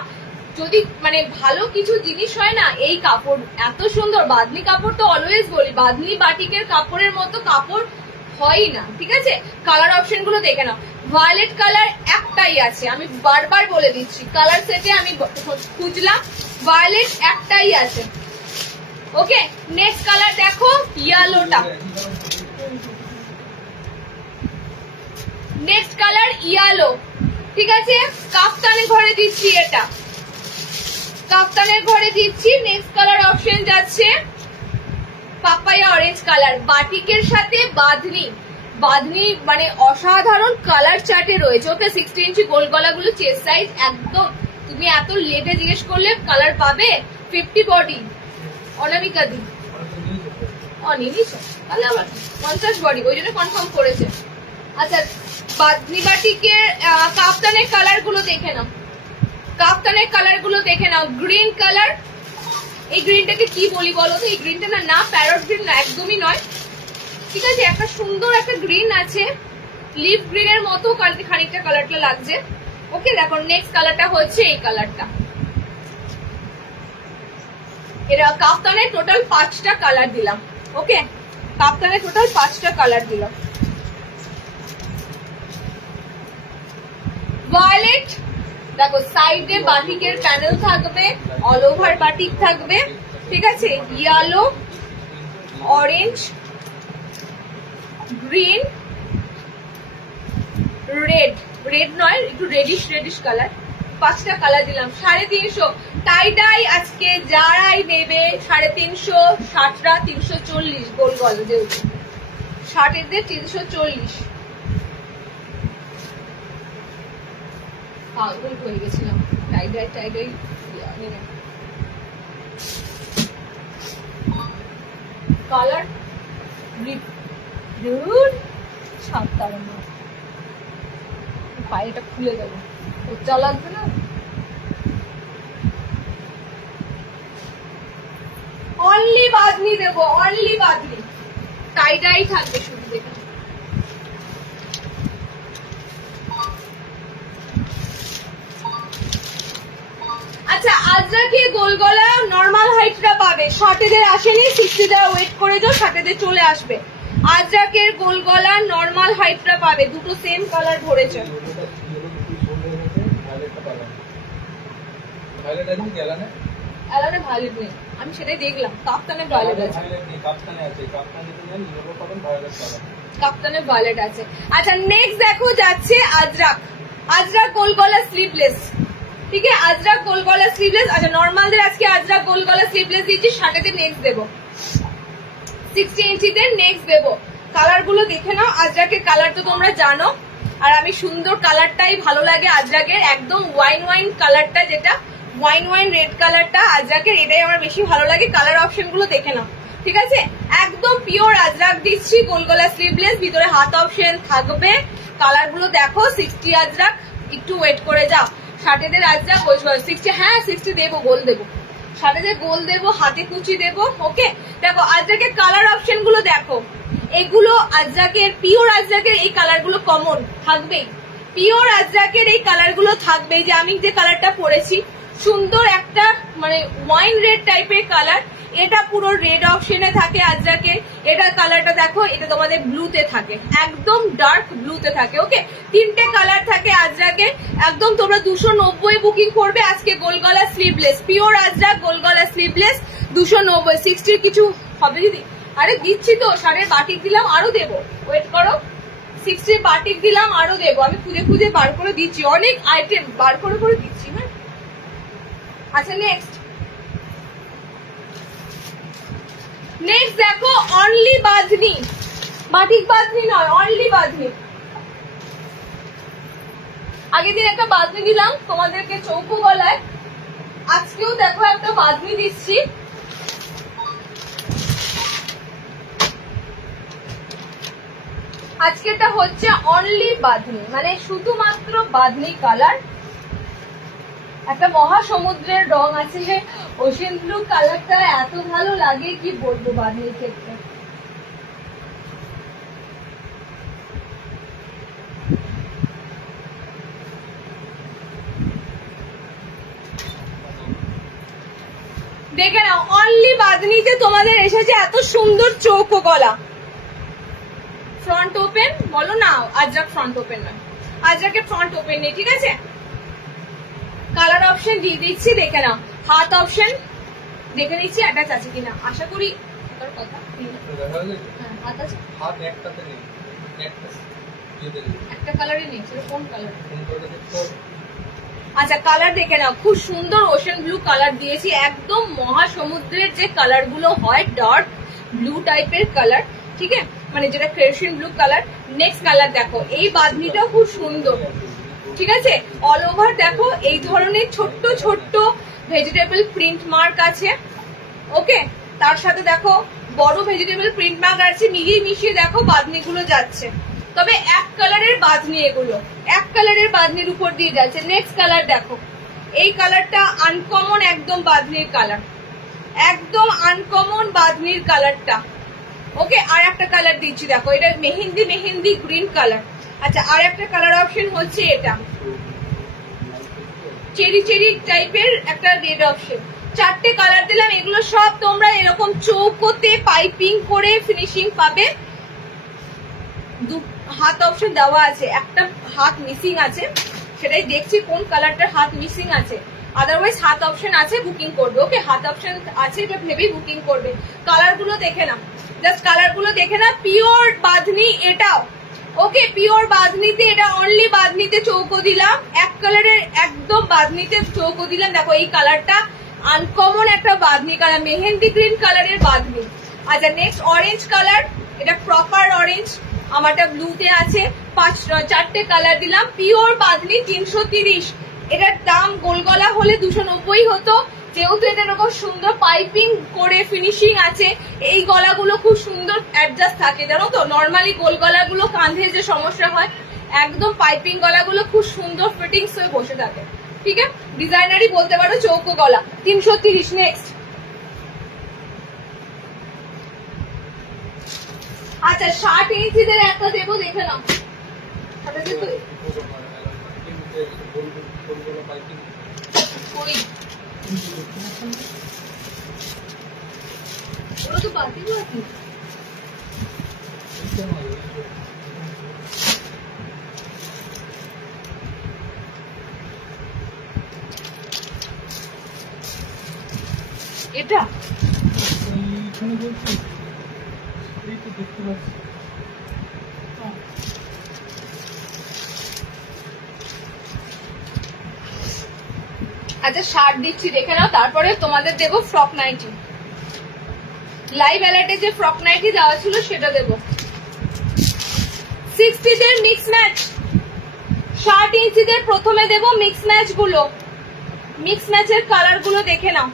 যদি মানে ভালো কিছু জিনিস হয় না, এই কাপড় এত সুন্দর। বাদনি কাপড় তো অলওয়েজ বলি, বাদনি বাটিকের কাপড়ের মতো কাপড় হয় না, ঠিক আছে। কালার অপশন গুলো দেখে নাও। ভায়োলেট কালার একটাই আছে, আমি বারবার বলে দিচ্ছি, কালার সেটে আমি খুঁজলাম, ভায়োলেট একটাই আছে, ওকে। নেক্সট কালার দেখো ইয়েলোটা, নেক্সট কালার ইয়েলো, ঠিক আছে। কাফতানের ঘরে দিচ্ছি, এটা কাফতানের ঘরে দিচ্ছি। নেক্সট কালার অপশন যাচ্ছে পাপায়া অরেঞ্জ কালার, বাটিকের সাথে বাঁধনি। বাঁধনি মানে অসাধারণ কালার চার্টে রয়েছে, ওকে। 60 ইঞ্চি গোল গলাগুলো, চেস্ট সাইজ একদম। তুমি এত লেটে জিজ্ঞেস করলে কালার পাবে। 50 বডি, অনামিকা দি নিস, তাহলে আবার 50 বডি, ওই জন্য কনফার্ম করেছে। আচ্ছা বাঁধনি বাটিকের কাফতানের কালার গুলো দেখে নাও, কাফতানের কালার গুলো দেখে নাও। গ্রিন কালার, এই গ্রিনটাকে কি বলি বলো তো? এই গ্রিনটা না প্যারট গ্রিন না, একদমই নয়, ঠিক আছে। একটা সুন্দর একটা গ্রিন আছে, লিফ গ্রিনের মতো খানিকটা কালারটা লাগছে, ওকে। দেখো নেক্সট কালারটা হচ্ছে এই কালারটা, এরা কাফতানে টোটাল 5টা কালার দিলাম। ওকে, কাফতানে টোটাল 5টা কালার দিলাম। ভায়োলেট দেখো, সাইডে বাটিকের প্যানেল থাকবে, অল ওভার বাটিক থাকবে, ঠিক আছে। Yellow, orange, green, red, red নয় একটু রেডিশ কালার, 5টা কালার দিলাম। 350 টাই ডাই আজকে যারাই নেবে 350, 60টা 340 গোল গলা যেহেতু 60 এর 340। পাগল হয়ে গেছিলাম টাই ডাই কালার সাতটার পায়েটা খুলে দেবো, উচ্চা লাগবে না। অনলি বাদনি দেবো, অনলি বাদনি, টাই ডাই থাকবে শুধু দেখে। আচ্ছা, আজরাকে গোল গলা নর্মাল হাইটটা পাবে, 60 আসেনি, 60 দেওয়া ওয়েট করে যাও, 60 চলে আসবে। আজরাকের গোল গলা নর্মাল হাইটটা পাবে, দুটো সেম কালার ধরেছে। ভায়োলেট নেই, আমি সেটাই দেখলাম। কাপ্তানে ভায়োলেট আছে, কাপ্তানে ভায়োলেট আছে। আচ্ছা, নেক্সট দেখো যাচ্ছে আজরাক, আজরাক গোল গলা স্লিভলেস, ঠিক আছে। আজরাক গোল গলা স্লিভলেস। আচ্ছা, নর্মালদের আজকে আজরাক গোল গলা স্লিভলেস দিচ্ছি, 60 নেক্সট দেবো, 60 ইঞ্চিতে নেক্সট দেবো। কালার গুলো দেখে নাও, আজরাকের কালার তো তোমরা জানো, আর আমি সুন্দর কালারটাই ভালো লাগে আজরাকের, একদম ওয়াইন কালারটা, যেটা ওয়াইন রেড কালারটা আজরাকের, এটাই আমার বেশি ভালো লাগে। কালার অপশন গুলো দেখে নাও, ঠিক আছে। একদম পিওর আজরাক দিচ্ছি, গোল গলা স্লিভলেস, ভিতরে হাত অপশন থাকবে। কালার গুলো দেখো, 60 আজরাক, একটু ওয়েট করে যাও। 60 আজরাক 60, হ্যাঁ 60 দেবো, গোল দেবো, 60 গোল দেবো, হাতে কুচি দেবো। ওকে, দেখো আজরাকের কালার অপশন গুলো দেখো, এগুলো আজরাকের পিওর আজরাকের এই কালার গুলো কমন থাকবেই, পিওর আজরাকের এই কালার গুলো থাকবে। যে আমি যে কালারটা পরেছি, সুন্দর একটা মানে ওয়াইন রেড টাইপের কালার, এটা পুরো রেড অপশনে থাকে আজরাকের। এটা কালারটা দেখো, এটা তোমাদের ব্লুতে থাকে, একদম ডার্ক ব্লুতে থাকে। ওকে, 3টে কালার থাকে আজরাকের, একদম তোমরা 290 বুকিং করবে আজকে। গোল গলা স্লিভলেস, পিওর আজরাক গোল গলা স্লিভলেস 290। 60 কিছু হবে দিদি? আরে দিচ্ছি তো, 60 বাটিক দিলাম, আরো দেবো, ওয়েট করো। 60 বাটিক দিলাম, আরো দেবো, আমি খুঁজে বার করে দিচ্ছি, অনেক আইটেম বার করে দিচ্ছি। হ্যাঁ, আচ্ছা নেক্সট দেখো, অনলি বাঁধনি, বাটিক বাঁধনি নয়, অনলি বাঁধনি। আগের দিন একটা বাঁধনি দিলাম তোমাদেরকে চৌকো গলায়, আজকেও দেখো একটা বাঁধনি দিচ্ছি। আজকেটা হচ্ছে অনলি বাঁধনি, মানে শুধুমাত্র বাঁধনি কালার। একটা মহাসমুদ্রের রং আছে, ওশেন ব্লু কালারটা এত ভালো লাগে কি বলবো বাঁধনির ক্ষেত্রে। দেখে নাও, অনলি বাঁধনিতে তোমাদের এসেছে এত সুন্দর চৌকো গলা। ফ্রন্ট ওপেন বলো না, আজরাক ফ্রন্ট ওপেন নয়, আজরাকের ফ্রন্ট ওপেন নেই, ঠিক আছে। কালার অপশন দিয়ে দিচ্ছি, দেখে নাও। হাত অপশন দেখে নিচ্ছি অ্যাটাচ আছে কিনা, আশা করি কথা। হাত আছে, একটা কালারই নেই, কোন কালার? আচ্ছা, কালার দেখে নাও, খুব সুন্দর ওশেন ব্লু কালার দিয়েছি, একদম মহাসমুদ্রের যে কালার গুলো হয়, ডার্ক ব্লু টাইপের কালার, ঠিক আছে, মানে যেটা ক্রেশন ব্লু কালার। নেক্সট কালার দেখো, এই বাঁধনিটাও খুব সুন্দর, ঠিক আছে। অল ওভার দেখো এই ধরনের ছোট্ট ছোট্ট ভেজিটেবল প্রিন্ট মার্ক আছে। ওকে, তার সাথে দেখো বড় ভেজিটেবল প্রিন্ট মার্ক আছে, মিশিয়ে দেখো বাঁধনি গুলো যাচ্ছে। তবে এক কালারের বাঁধনি, এগুলো এক কালারের বাঁধনির উপর দিয়ে যাচ্ছে। নেক্সট কালার দেখো, এই কালারটা আনকমন একদম বাঁধনির কালার, একদম আনকমন বাঁধনির কালারটা। ওকে, আর একটা কালার দিচ্ছি দেখো, এটা মেহেন্দি গ্রিন কালার। আচ্ছা, আর একটা কালার অপশন হচ্ছে এটা চেরি টাইপের একটা রেড অপশন। 4টে কালার দিলাম, এগুলো সব করে ফিনিশিং পাবে। হাত অপশন দেওয়া আছে, একটা হাত মিসিং আছে, সেটাই দেখছি কোন কালারটার হাত মিসিং আছে। আদারওয়াইজ হাত অপশন আছে, বুকিং করবে। ওকে, হাত অপশন আছে, এটা ভেবেই বুকিং করবে। কালার গুলো দেখে না, জাস্ট কালার গুলো দেখে না। পিওর বাঁধনি এটাও। ওকে, পিওর বাঁধনিতে, এটা অনলি বাঁধনিতে চৌকো দিলাম, এক কালারের একদম বাঁধনিতে চৌকো দিলাম। দেখো এই কালারটা আনকমন একটা বাঁধনি কালার, মেহেন্দি গ্রিন কালারের বাঁধনি। আচ্ছা, নেক্সট অরেঞ্জ কালার, এটা প্রপার অরেঞ্জ, আমারটা ব্লুতে আছে। 4টে কালার দিলাম। পিওর বাঁধনি 330। এটার দাম গোলগলা হলে 290 হতো, যেহেতু এটা এরকম সুন্দর পাইপিং করে ফিনিশিং আছে। এই গলাগুলো খুব সুন্দর অ্যাডজাস্ট থাকে, জানো তো। নর্মালি গোল গলাগুলো কাঁধে যে সমস্যা হয়, একদম পাইপিং গলাগুলো খুব সুন্দর ফিটিংস হয়ে বসে থাকে। ঠিক আছে, ডিজাইনারই বলতে পারো, চৌকো গলা 330। নেক্সট, আচ্ছা 60 ইঞ্চিদের একটা দেবো, দেখে নাও। ওরা তো বাতি বাতি। এটা আচ্ছা 60 দিচ্ছি, দেখে নাও। তারপরে তোমাদের দেবো ফ্রক নাইটি, লাইভ অ্যালার্টে যে ফ্রক নাইটি দেওয়া ছিল সেটা দেবো। 60দের মিক্স ম্যাচ, 60 ইঞ্চিদের প্রথমে দেবো মিক্স ম্যাচ গুলো। মিক্স ম্যাচের কালার গুলো দেখে নাও।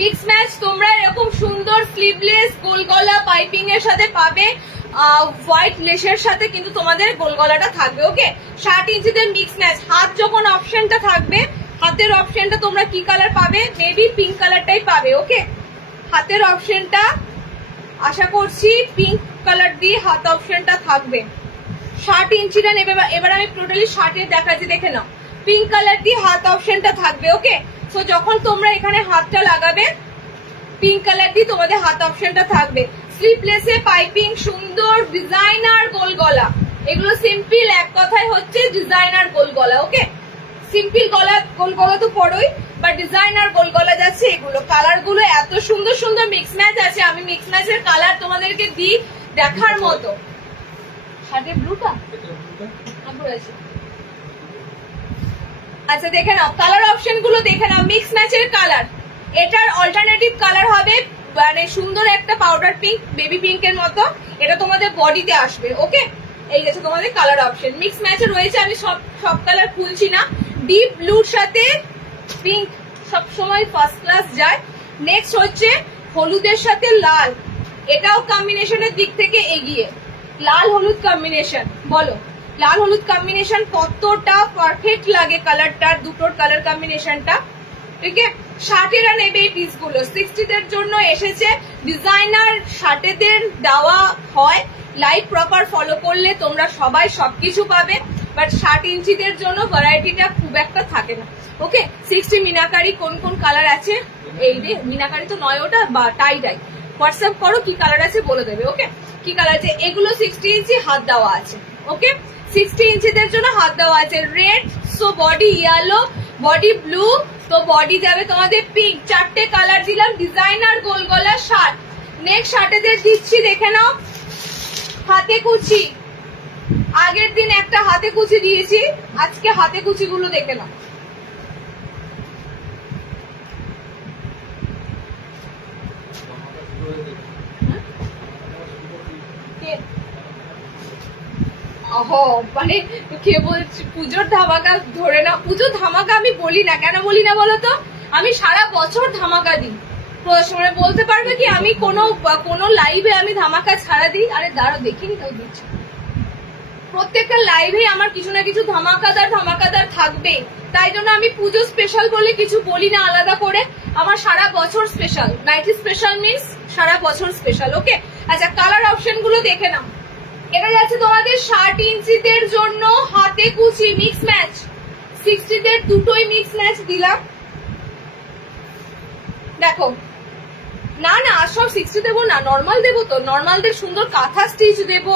মিক্স ম্যাচ তোমরা এরকম সুন্দর স্লিভলেস গোল গলা পাইপিং এর সাথে পাবে, হোয়াইট লেসের সাথে কিন্তু তোমাদের গোল গলাটা থাকবে। ওকে, 60 ইঞ্চিদের মিক্স ম্যাচ। হাত যখন অপশনটা থাকবে, হাতের অপশনটা তোমরা কি কালার পাবে? মেবি পিঙ্ক কালারটাই পাবে। ওকে, হাতের অপশনটা আশা করছি পিঙ্ক কালার দিয়ে হাত অপশনটা থাকবে। 60 ইঞ্চিটা নেবে। এবার আমি টোটালি 60 দেখাচ্ছি, দেখে নাও। পিঙ্ক কালার দিয়ে হাত অপশনটা থাকবে। ওকে, সো যখন তোমরা এখানে হাতটা লাগাবে, পিঙ্ক কালার দিয়ে তোমাদের হাত অপশনটা থাকবে। স্লিভলেসে পাইপিং, সুন্দর ডিজাইনার গোল গলা। এগুলো সিম্পল, এক কথায় হচ্ছে ডিজাইনার গোল গলা। ওকে, সিম্পল গলা গোল গলা তো পড়োই, বা ডিজাইনার গোল গলা যাচ্ছে এগুলো। কালার গুলো এত সুন্দর সুন্দর মিক্স ম্যাচ আছে, আমি মিক্স ম্যাচের কালার তোমাদেরকে দিই দেখার মতো। শার্টের ব্লুটা আচ্ছা দেখে নাও, কালার অপশন গুলো দেখে নাও। মিক্স ম্যাচের কালার, এটার অল্টারনেটিভ কালার হবে মানে সুন্দর একটা পাউডার পিঙ্ক, বেবি পিঙ্কের মতো। এটা তোমাদের বডিতে আসবে। ওকে, এই গেছে তোমাদের কালার অপশন। মিক্স ম্যাচে রয়েছে, আমি সব কালার খুলছি না। ডিপ ব্লুর সাথে পিঙ্ক সবসময় ফার্স্ট ক্লাস যায়। নেক্সট হচ্ছে হলুদের সাথে লাল, এটাও কম্বিনেশনের দিক থেকে এগিয়ে। লাল হলুদ কম্বিনেশন, বলো লাল হলুদ কম্বিনেশন কতটা পারফেক্ট লাগে কালারটা, দুটোর কালার কম্বিনেশনটা। ঠিক আছে, 60 নেবে এই পিসগুলো। 60দের জন্য এসেছে। ডিজাইনার 60দের দেওয়া হয়, লাইভ প্রপার ফলো করলে তোমরা সবাই সবকিছু পাবে, বাট 60 ইঞ্চিদের জন্য ভ্যারাইটিটা খুব একটা থাকে না। ওকে, 60 মিনাকারি কোন কোন কালার আছে? এই রে, মিনাকারি তো নয়, ওটা বা টাই ডাই। হোয়াটসঅ্যাপ করো কি কালার আছে বলে দেবে। ওকে, কি কালার আছে? এগুলো 60 ইঞ্চি হাত দেওয়া আছে। ওকে, 60 ইঞ্চিদের জন্য হাত দেওয়া আছে। Red, so body yellow, body blue, তো বডি যাবে তোমাদের পিঙ্ক। 4টে কালার দিলাম। ডিজাইনার গোল গলা শার্ট। নেক্সট 60দের দিচ্ছি, দেখে নাও। হাতে কুচি, আগের দিন একটা হাতে কুচি দিয়েছি, আজকে হাতে কুচি গুলো দেখে নাও। মানে কে বলছি পুজোর ধামাকা ধরে না? পুজোর ধামাকা আমি বলি না, কেন বলি না বলতো? আমি সারা বছর ধামাকা দিই। মানে বলতে পারবে কি আমি কোনো লাইভে আমি ধামাকা ছাড়া দিই? আরে দাঁড়ো, দেখিনি তাই দিচ্ছি। প্রত্যেকটা লাইভে আমার কিছু না কিছু ধামাকাদার থাকবে। তাই জন্য আমি পুজো স্পেশাল বলে কিছু বলি না আলাদা করে। আমার সারা বছর স্পেশাল। নাইটি স্পেশাল মিন্স সারা বছর স্পেশাল। ওকে, আচ্ছা কালার অপশন গুলো দেখে নাও। এটা যাচ্ছে তোমাদের 60 ইঞ্চিদের জন্য হাতে কুচি মিক্স ম্যাচ। 60দের দুটোই মিক্স ম্যাচ দিলাম। দেখো না না আর সব 60 দেবো না, নর্মাল দেবো তো, নর্মালদের সুন্দর কাঁথা স্টিচ দেবো,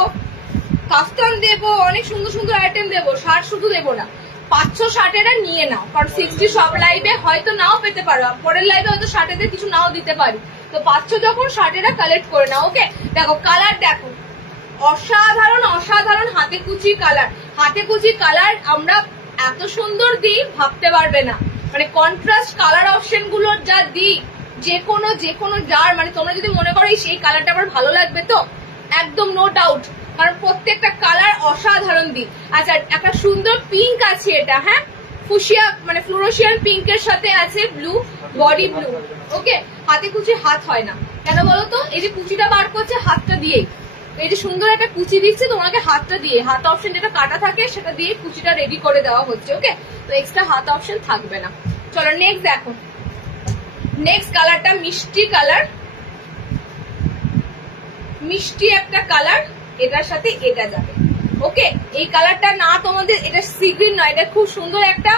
কাফতান দেবো, অনেক সুন্দর সুন্দর আইটেম দেবো, শার্ট শুধু দেবো না। 560 নিয়ে নাও, কারণ 60 সব লাইভে হয়তো নাও পেতে পারো, পরের লাইভে হয়তো 60 কিছু নাও দিতে পারি, তো 500 যখন 60 কালেক্ট করে নাও। ওকে, দেখো কালার দেখো, অসাধারণ অসাধারণ হাতে কুচি কালার। হাতে কুচি কালার আমরা এত সুন্দর দিই ভাবতে পারবে না, মানে কন্ট্রাস্ট কালার অপশন গুলো যা দিই, যে কোনো যার মানে তোমরা যদি মনে করো সেই কালারটা আমার ভালো লাগবে তো একদম নো ডাউট, কারণ প্রত্যেকটা কালার অসাধারণ দিই। আচ্ছা একটা সুন্দর পিঙ্ক আছে, এটা হ্যাঁ ফুসিয়া মানে ফ্লোরোসিয়ান পিঙ্কের সাথে আছে ব্লু, বডি ব্লু। ওকে, হাতে কুচি হাত হয় না কেন বলো তো, এই যে কুচিটা বার করছে হাতটা দিয়েই, এই যে সুন্দর একটা কুচি দিচ্ছে তোমাকে হাতটা দিয়ে, হাত অপশন যেটা কাটা থাকে সেটা দিয়ে কুচিটা রেডি করে দেওয়া হচ্ছে। ওকে, তো এক্সট্রা হাত অপশন থাকবে না। চলো নেক্সট দেখো, নেক্সট কালারটা মিষ্টি কালার, মিষ্টি একটা কালার, এটার সাথে এটা যাবে। ওকে, এই কালারটা না তোমাদের, এটা সি গ্রিন নয়, এটা খুব সুন্দর একটা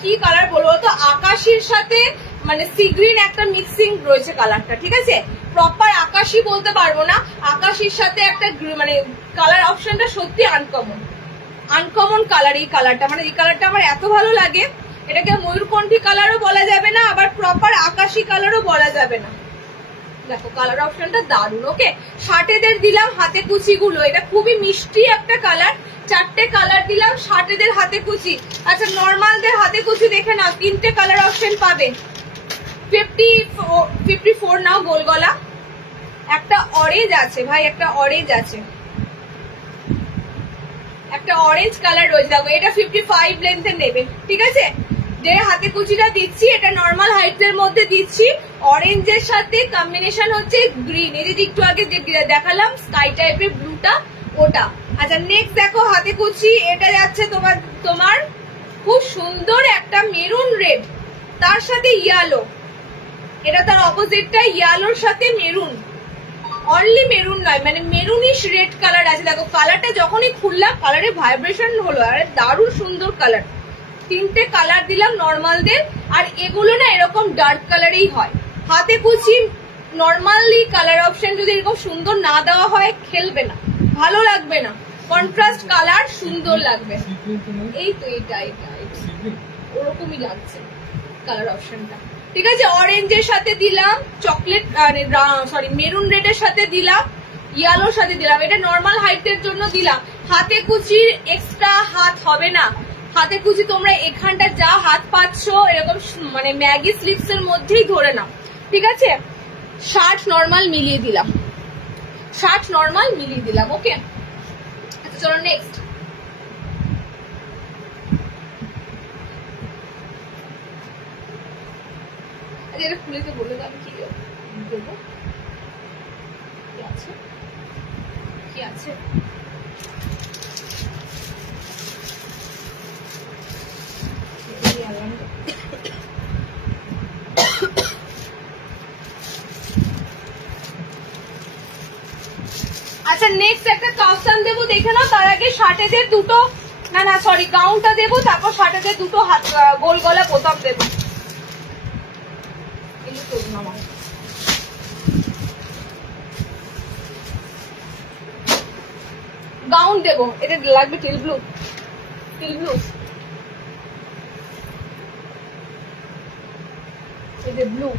কি কালার বলবো তো, আকাশির সাথে মানে সি গ্রিন একটা মিক্সিং রয়েছে কালারটা, ঠিক আছে, প্রপার আকাশি বলতে পারবো না, আকাশির সাথে একটা মানে কালার অপশনটা সত্যি আনকমন, আনকমন কালার এই কালারটা, মানে এই কালারটা আমার এত ভালো লাগে। এটাকে ময়ূরকণ্ঠী কালারও বলা যাবে না, আবার প্রপার আকাশি কালারও বলা যাবে না। দেখো কালার অপশনটা দারুন। ওকে, 60 দিলাম হাতে কুচি গুলো, এটা খুবই মিষ্টি একটা কালার, 4টে কালার দিলাম 60 হাতে কুচি। আচ্ছা নর্মালদের হাতে কুচি দেখে নাও, 3টে কালার অপশন পাবে। 54 নাও গোল গলা, একটা অরেঞ্জ আছে ভাই, একটা অরেঞ্জ আছে, একটা অরেঞ্জ কালার রয়েছে, দেখো এটা 55 লেন্থের নেবে, ঠিক আছে। যে হাতে কুচিটা দিচ্ছি এটা নর্মাল হাইটের মধ্যে দিচ্ছি, অরেঞ্জের সাথে কম্বিনেশন হচ্ছে গ্রিন, এই যে একটু আগে যে দেখালাম স্কাই টাইপের ব্লুটা ওটা। আচ্ছা নেক্সট দেখো হাতে কুচি, এটা যাচ্ছে তোমার খুব সুন্দর একটা মেরুন রেড, তার সাথে ইয়েলো, এটা তার অপোজিটটা ইয়েলোর সাথে মেরুন, অনলি মেরুন নয় মানে মেরুনিশ রেড কালার আছে। দেখো কালারটা যখনই খুললাম কালারের ভাইব্রেশন হলো, আরে দারুণ সুন্দর কালার। 3টে কালার দিলাম নর্মালদের, আর এগুলো না এরকম ডার্ক কালারেই হয়। হাতে কুচি নর্মালি কালার অপশন যদি এরকম সুন্দর না দেওয়া হয় খেলবে না, ভালো লাগবে না, কন্ট্রাস্ট কালার সুন্দর লাগবে। এই তো এটা ওরকমই লাগছে কালার অপশনটা, ঠিক আছে। অরেঞ্জের সাথে দিলাম, চকলেট সরি মেরুন রেডের সাথে দিলাম, ইয়েলোর সাথে দিলাম, এটা নর্মাল হাইটের জন্য দিলাম। হাতে কুচির এক্সট্রা হাত হবে না, হাতে কুচি তোমরা এখানটা যা হাত পাচ্ছ এরকম মানে ম্যাগি স্লিপস এর মধ্যেই ধরে নাও, ঠিক আছে। 60 নর্মাল মিলিয়ে দিলাম, 60 নর্মাল মিলিয়ে দিলাম। ওকে, আচ্ছা চলো নেক্সট। এটা খুলে তো বলে দাও কি দেবো, কি আছে কি আছে। আচ্ছা নেক্সট একটা কাফতান দেবো, দেখে নাও। তার আগে 60 দুটো না সরি গাউনটা দেবো, তারপর 60 দুটো হাত গোল গলা বোতাম দেবো। গাউন দেবো, এটা লাগবে টিল ব্লু, টিল ব্লু, এই যে ব্লু।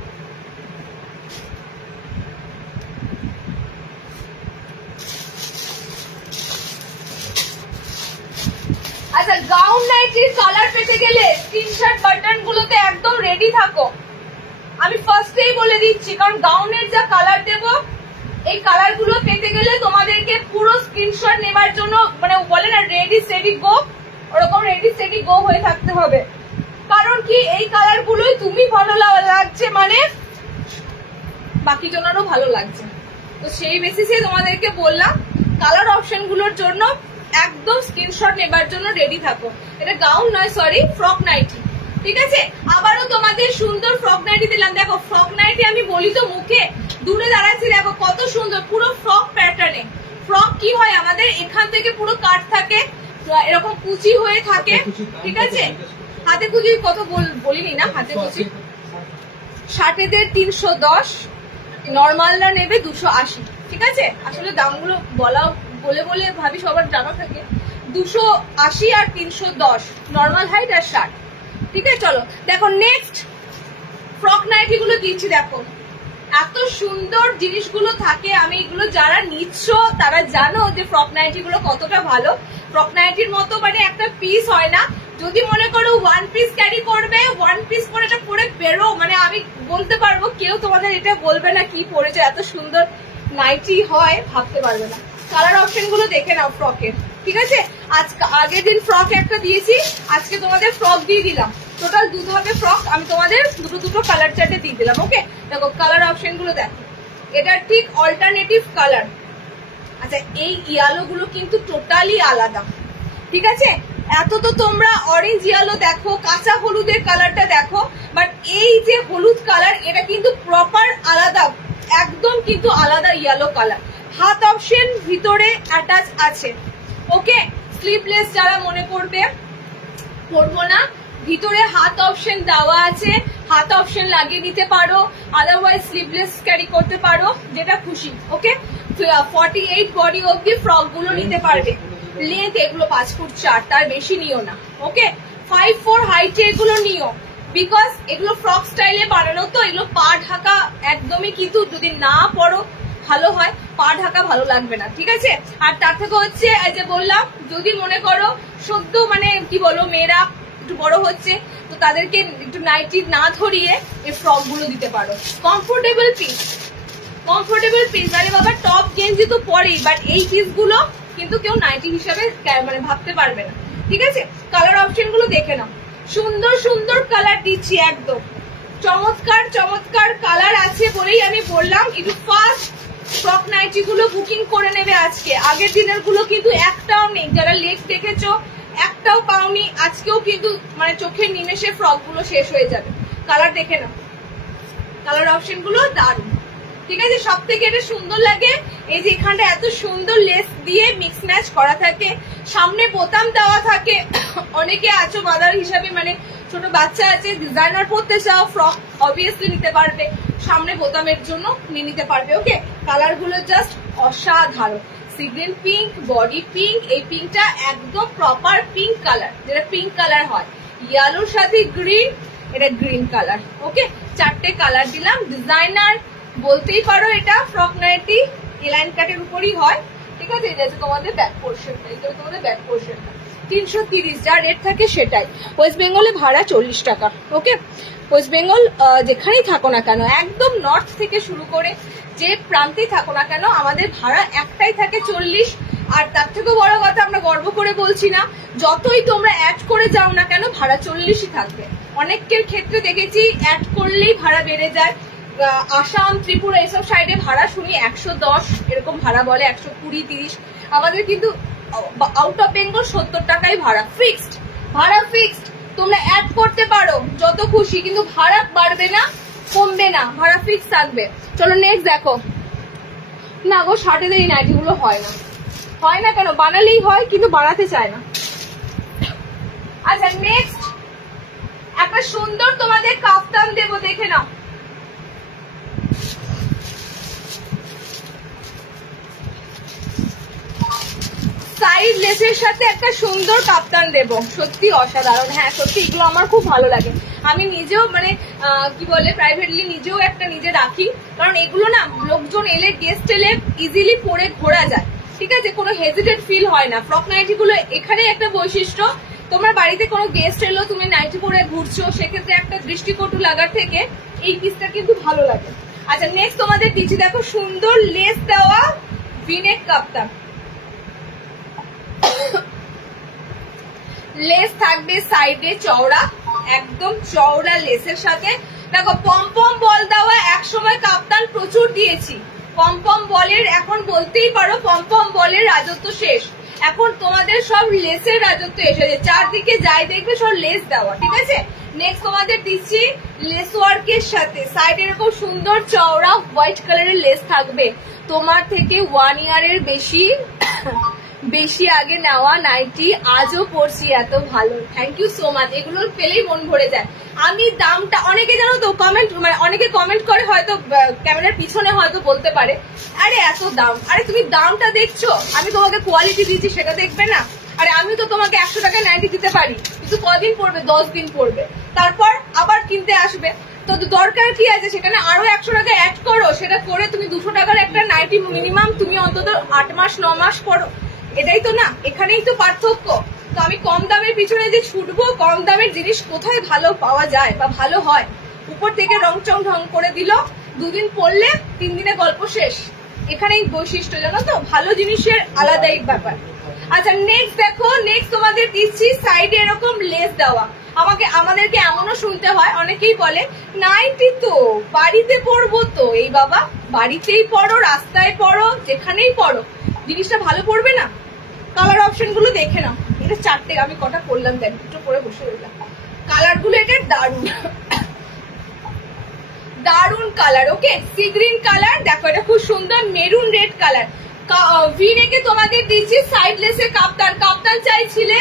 আচ্ছা গাউন নাইটির কালার পেতে গেলে স্ক্রিনশট বাটন গুলোতে একদম রেডি থাকো, আমি ফার্স্টেই বলে দিচ্ছি, কারণ গাউনের যা কালার দেব এই কালার গুলো পেতে গেলে তোমাদেরকে পুরো স্ক্রিনশট নেবার জন্য মানে বলে না রেডি স্টেডি গো, ওরকম রেডি স্টেডি গো হয়ে থাকতে হবে। কারণ কি এই কালার গুলোই তুমি ভালো লাগছে মানে বাকি জনেরও ভালো লাগছে, তো সেই বেসিসে তোমাদেরকে বললাম কালার অপশন গুলোর জন্য একদম স্ক্রিনশট নেবার জন্য রেডি থাকো। এটা গাউন নয় সরি ফ্রক নাইটি, ঠিক আছে। আবারও তোমাদের সুন্দর ফ্রক নাইটি দিলাম, দেখো ফ্রক নাইটি আমি বলি তো মুখে, দূরে দাঁড়াচ্ছি দেখো কত সুন্দর পুরো ফ্রক প্যাটার্নে। ফ্রক কি হয় আমাদের এখান থেকে পুরো কাট থাকে, এরকম কুচি হয়ে থাকে, ঠিক আছে। হাতে কুচি কত বলিনি না, হাতে কুচি 60 310, নর্মালরা নেবে 280, ঠিক আছে? আসলে দামগুলো বলে ভাবি সবার জানা থাকে। 280 আর 310 নর্মাল হাইট আর শার্ট, ঠিক আছে? চলো দেখো নেক্সট ফ্রক নাইটি গুলো দিচ্ছি। দেখো এত সুন্দর জিনিসগুলো থাকে, আমি এগুলো যারা নিচ্ছ তারা জানো যে ফ্রক নাইটি গুলো কতটা ভালো। ফ্রক নাইটির মতো মানে একটা পিস হয় না। যদি মনে করো ওয়ান পিস ক্যারি করবে, ওয়ান পিস পরে এটা পরে বেরো, মানে আমি বলতে পারবো কেউ তোমাদের এটা বলবে না কি পরেছে, এত সুন্দর নাইটি হয় ভাবতে পারবে না। কালার অপশন গুলো দেখে নাও ফ্রকের, ঠিক আছে? আজকে আগের দিন ফ্রক একটা দিয়েছি, আজকে তোমাদের ফ্রক দিয়ে দিলাম। টোটাল 2 ধাপে ফ্রক আমি তোমাদের দুটো কালার চার্টে দিয়ে দিলাম। ওকে দেখো কালার অপশন গুলো দেখো, এটা ঠিক অল্টারনেটিভ কালার। আচ্ছা এই ইয়েলো গুলো কিন্তু টোটালি আলাদা, ঠিক আছে? এত তো তোমরা অরেঞ্জ ইয়েলো দেখো, কাঁচা হলুদের কালারটা দেখো, বাট এই যে হলুদ কালার এটা কিন্তু প্রপার আলাদা, একদম কিন্তু আলাদা ইয়েলো কালার। হাত অপশন ভিতরে অ্যাটাচ আছে। ওকে স্লিভলেস যারা মনে করবে পরবো না, ভিতরে হাত অপশন দেওয়া আছে, হাত অপশন লাগিয়ে নিতে পারো, আদারওয়াইজ স্লিভলেস ক্যারি করতে পারো, যেটা খুশি। ওকে 48 বডি অব্দি ফ্রক গুলো নিতে পারবে। লেন্থ এগুলো 5 ফুট 4, তার বেশি নিও না। ওকে 5'4" হাইটে এগুলো নিও, বিকজ এগুলো ফ্রক স্টাইলে বানানো তো, এগুলো পা ঢাকা একদমই কিন্তু যদি না পরো ভালো হয়, পা ঢাকা ভালো লাগবে না, ঠিক আছে? আর তার থেকে হচ্ছে যে বললাম, যদি মনে করো সদ্য মানে কি বলো মেয়েরা একটু বড় হচ্ছে, তো তাদেরকে একটু নাইটি না ধরিয়ে এই ফ্রক গুলো দিতে পারো। কমফোর্টেবল পিস, কমফোর্টেবল পিস, মানে বাবা টপ গেঞ্জি তো পরেই, বাট এই পিস গুলো কিন্তু কেউ নাইটি হিসাবে মানে ভাবতে পারবে না, ঠিক আছে? কালার অপশন গুলো দেখে নাও, সুন্দর সুন্দর কালার দিচ্ছি, একদম চমৎকার চমৎকার কালার আছে বলেই আমি বললাম একটু ফার্স্ট ফ্রক নাইটি গুলো বুকিং করে নেবে আজকে। আগের দিনের গুলো কিন্তু একটাও নেই, যারা লেট দেখেছো একটাও পাওনি, আজকেও কিন্তু মানে চোখের নিমেষে ফ্রক গুলো শেষ হয়ে যাবে। কালার দেখে নাও, কালার অপশন গুলো দারুণ, ঠিক আছে? সব থেকে এটা সুন্দর লাগে এই যে এখানটা এত সুন্দর লেস দিয়ে মিক্স ম্যাচ করা থাকে, সামনে বোতাম দেওয়া থাকে। অনেকে আছো মাদার হিসাবে, মানে ছোট বাচ্চা আছে, ডিজাইনার পরতে চাও, ফ্রক অবভিয়াসলি নিতে পারবে, সামনে বোতামের জন্য নিয়ে নিতে পারবে। ওকে কালার গুলো জাস্ট অসাধারণ, sea green pink, body pink, এই পিঙ্কটা একদম প্রপার পিঙ্ক কালার, যেটা পিঙ্ক কালার হয়, ইয়েলোর সাথে গ্রিন, এটা গ্রিন কালার। ওকে 4টে কালার দিলাম, ডিজাইনার বলতেই পারো, এটা ফ্রক নাইটি এলাইন কাটের উপরই হয়, ঠিক আছে? এটা তোমাদের ব্যাক পোর্শনটা, এটা তোমাদের ব্যাক পোর্শনটা 330, যা রেট থাকে সেটাই। ওয়েস্ট বেঙ্গলে ভাড়া 40 টাকা। ওকে ওয়েস্ট বেঙ্গল যেখানেই থাকো না কেন, একদম নর্থ থেকে শুরু করে যে প্রান্তেই থাকো না কেন, আমাদের ভাড়া একটাই থাকে 40। আর তার থেকেও বড় কথা, আমরা গর্ব করে বলছি না, যতই তোমরা অ্যাড করে যাও না কেন ভাড়া 40ই থাকবে। অনেকের ক্ষেত্রে দেখেছি অ্যাড করলেই ভাড়া বেড়ে যায়, আসাম ত্রিপুরা এসব সাইডে ভাড়া শুনি 110 এরকম ভাড়া বলে, 120 30। আমাদের কিন্তু আউট অফ বেঙ্গল 70 টাকাই ভাড়া ফিক্সড, ভাড়া ফিক্সড। তোমরা অ্যাড করতে পারো যত খুশি, কিন্তু ভাড়া বাড়বে না কমবে না, ভাড়া ফিক্স থাকবে। চলো নেক্সট দেখো। না গো শার্টেদের এই নাইটি গুলো হয় না, হয় না কেন, বানালেই হয় কিন্তু বানাতে চায় না। আচ্ছা নেক্সট একটা সুন্দর তোমাদের কাফতান দেবো, দেখে নাও। সাইড লেসের সাথে একটা সুন্দর কাপ্তান দেবো, সত্যি অসাধারণ। হ্যাঁ সত্যি এগুলো আমার খুব ভালো লাগে, আমি নিজেও মানে কি বলে প্রাইভেটলি নিজেও একটা নিজে রাখি, কারণ এগুলো না লোকজন এলে গেস্ট এলে ইজিলি পরে ঘোরা যায়, ঠিক আছে? কোনো হেজিটেট ফিল হয় না। ফ্রক নাইটি গুলো এখানে একটা বৈশিষ্ট্য, তোমার বাড়িতে কোনো গেস্ট এলো, তুমি নাইটি পরে ঘুরছো, সেক্ষেত্রে একটা দৃষ্টিকটু লাগার থেকে এই পিসটা কিন্তু ভালো লাগে। আচ্ছা নেক্সট তোমাদের দিচ্ছি, দেখো সুন্দর লেস দেওয়া ভিনেক কাপ্তান, লেস থাকবে সাইডে চওড়া, একদম চওড়া লেসের সাথে। দেখো পমপম বল দেওয়া, এক সময় কাপ্তান প্রচুর দিয়েছি, পমপম বলের এখন বলতেই পারো পমপম বলের রাজত্ব শেষ, এখন তোমাদের সব লেসের রাজত্ব এসেছে, চারদিকে যাই দেখবে সব লেস দেওয়া, ঠিক আছে? নেক্সট তোমাদের দিচ্ছি লেস ওয়ার্কের সাথে সাইড এরকম সুন্দর চওড়া হোয়াইট কালারের লেস থাকবে। তোমার থেকে 1 ইয়ারের বেশি আগে নেওয়া নাইটি, আজও পরছি, এত ভালো, থ্যাংক ইউ সো মাচ। এগুলো পেলেই মন ভরে যায়। আমি দামটা অনেকে জানো তো কমেন্ট মানে অনেকে কমেন্ট করে হয়তো ক্যামেরার পিছনে হয়তো বলতে পারে আরে এত দাম, আরে তুমি দামটা দেখছো, আমি তোমাকে কোয়ালিটি দিচ্ছি সেটা দেখবে না? আরে আমি তো তোমাকে 100 টাকায় নাইটি দিতে পারি, কিন্তু কদিন পড়বে, 10 দিন পড়বে, তারপর আবার কিনতে আসবে। তো দরকার কি আছে সেখানে আরো 100 টাকা অ্যাড করো, সেটা করে তুমি 200 টাকার একটা নাইটি মিনিমাম তুমি অন্তত 8 মাস 9 মাস পরো। এটাই তো না, এখানেই তো পার্থক্য। তো আমি কম দামের পিছনে যে ছুটবো, কম দামের জিনিস কোথায় ভালো পাওয়া যায় বা ভালো হয়, উপর থেকে রং চং ঢং করে দিল, 2 দিন পরলে 3 দিনে গল্প শেষ। এখানেই বৈশিষ্ট্য, জানো তো, ভালো জিনিসের আলাদাই ব্যাপার। আচ্ছা নেক্সট দেখো, নেক্সট তোমাদের দিচ্ছি সাইডে এরকম লেস দেওয়া। আমাদেরকে এমনও শুনতে হয়, অনেকেই বলে নাইটি তো বাড়িতে পরবো, তো এই বাবা বাড়িতেই পরো, রাস্তায় পরো, যেখানেই পরো, জিনিসটা ভালো পড়বে না? কালার অপশন গুলো দেখে নাও। এটা 4টে, আমি কটা করলাম দেখ, দুটো করে বসে রইলাম। কালার গুলো এটা দারুণ দারুণ কালার। ওকে, সি গ্রিন কালার, দেখো এটা খুব সুন্দর মেরুন রেড কালার। ভি নেকে তোমাদের দিচ্ছি সাইড লেসে কাপ্তান। কাপ্তান চাইছিলে,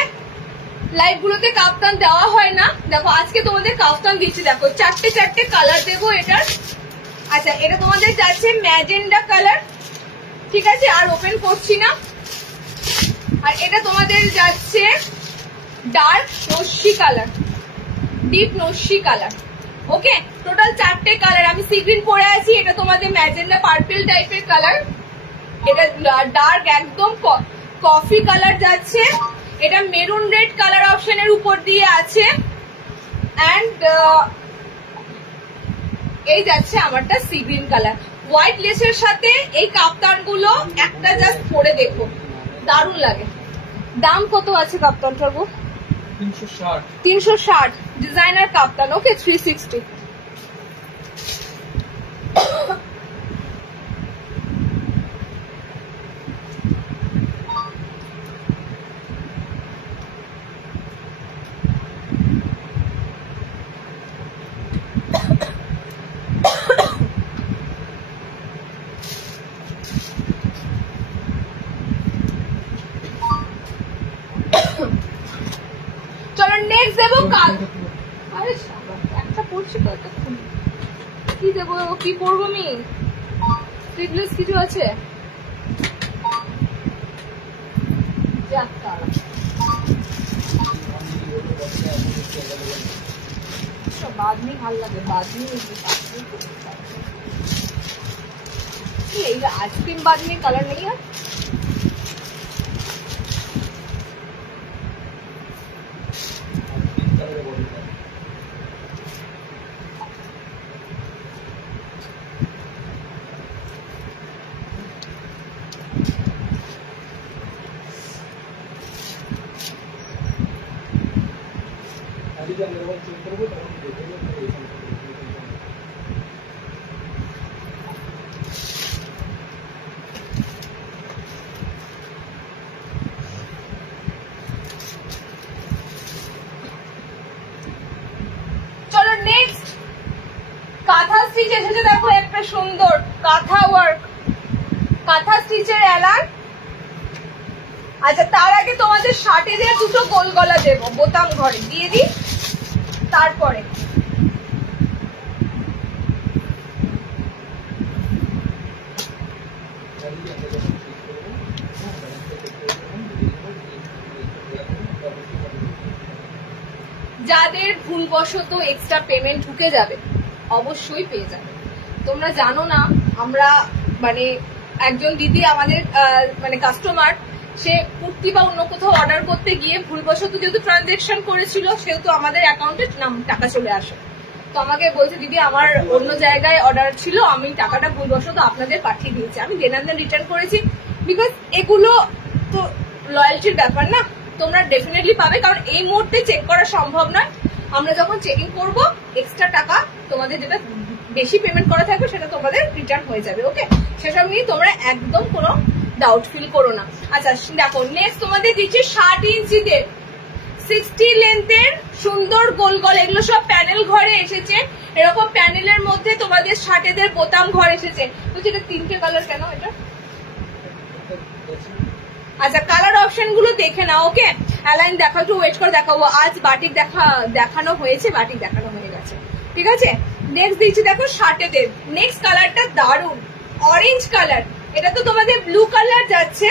লাইভ গুলোতে কাপ্তান দেওয়া হয় না, দেখো আজকে তোমাদের কাপ্তান দিচ্ছি। দেখো 4টে কালার দেবো এটার। আচ্ছা এটা তোমাদের যাচ্ছে ম্যাজেন্ডা কালার, ঠিক আছে, আর ওপেন করছি না। আর এটা তোমাদের যাচ্ছে ডার্ক নস্যি কালার, ডিপ নস্যি কালার। ওকে, টোটাল 4টে কালার। আমি সি গ্রিন পরে আছি, এটা তোমাদের ম্যাজেন্ডা পার্পল টাইপের কালার। এটা ডার্ক একদম কফি কালার যাচ্ছে, এটা মেরুন রেড কালার অপশনের উপর দিয়ে আছে। এন্ড এই যাচ্ছে আমারটা সি গ্রিন কালার হোয়াইট লেসের সাথে। এই কাপ্তান গুলো একটা জাস্ট পরে দেখো, দারুণ লাগে। দাম কত আছে কাপ্তানটার? 360 ডিজাইনার কাপ্তান। ওকে, 360। চলো নেক্সট দেবো কাল। আরে একটা পড়ছি তো, একটা কি দেবো, কি করবো আমি? স্লিভলেস কিছু আছে? बाद में ভাল লাগে, बाद में आइसक्रीम बाद में कलर नहीं है। চলো নেক্সট কাঁথা স্টিচ এসেছে, দেখো একটা সুন্দর কাঁথা ওয়ার্ক, কাঁথা স্টিচের এলান। আচ্ছা তার আগে তোমাদের শার্টে দিয়ে দুটো গোল গলা দেবো, বোতাম ঘরে দিয়ে দিই। তারপরে যাদের ভুলবশত এক্সট্রা পেমেন্ট ঢুকে যাবে অবশ্যই পেয়ে যাবে। তোমরা জানো না, আমরা মানে একজন দিদি আমাদের মানে কাস্টমার, সে কুর্তি বা অন্য কোথাও অর্ডার করতে গিয়ে ভুলবশত যেহেতু ট্রানজেকশন করেছিল, সেহেতু আমাদের অ্যাকাউন্টে টাকা চলে আসে। তো আমাকে বলছে দিদি আমার অন্য জায়গায় অর্ডার ছিল, আমি টাকাটা ভুলবশত আপনাদের পাঠিয়ে দিয়েছি। আমি দেন রিটার্ন করেছি, বিকজ এগুলো তো লয়্যালটির ব্যাপার না, তোমরা ডেফিনেটলি পাবে, কারণ এই মুহূর্তে চেক করা সম্ভব নয়। আমরা যখন চেকিং করব এক্সট্রা টাকা তোমাদের যেটা বেশি পেমেন্ট করা থাকবে সেটা তোমাদের রিটার্ন হয়ে যাবে। ওকে, সেসব নিয়ে তোমরা একদম কোনো ডাউট ফিল করো না। আচ্ছা দেখো নেক্সট তোমাদের দিচ্ছি 60 ইঞ্চিতে 60 লেন্থের সুন্দর গোল গোল, এগুলো সব প্যানেল ঘরে এসেছে। এরকম প্যানেলের মধ্যে তোমাদের শার্টেদের বোতাম ঘর এসেছে। বলছি এটা 3টে কালার কেন এটা? আচ্ছা কালার অপশন গুলো দেখে নাও। ওকে, অ্যালাইন দেখো, একটু ওয়েট করে দেখাবো। আজ বাটিক দেখানো হয়েছে, বাটিক দেখানো হয়ে গেছে। ঠিক আছে। নেক্সট দিচ্ছি দেখো শার্টেদের নেক্সট কালারটা দারুন অরেঞ্জ কালার, এটা তো তোমাদের ব্লু কালার যাচ্ছে,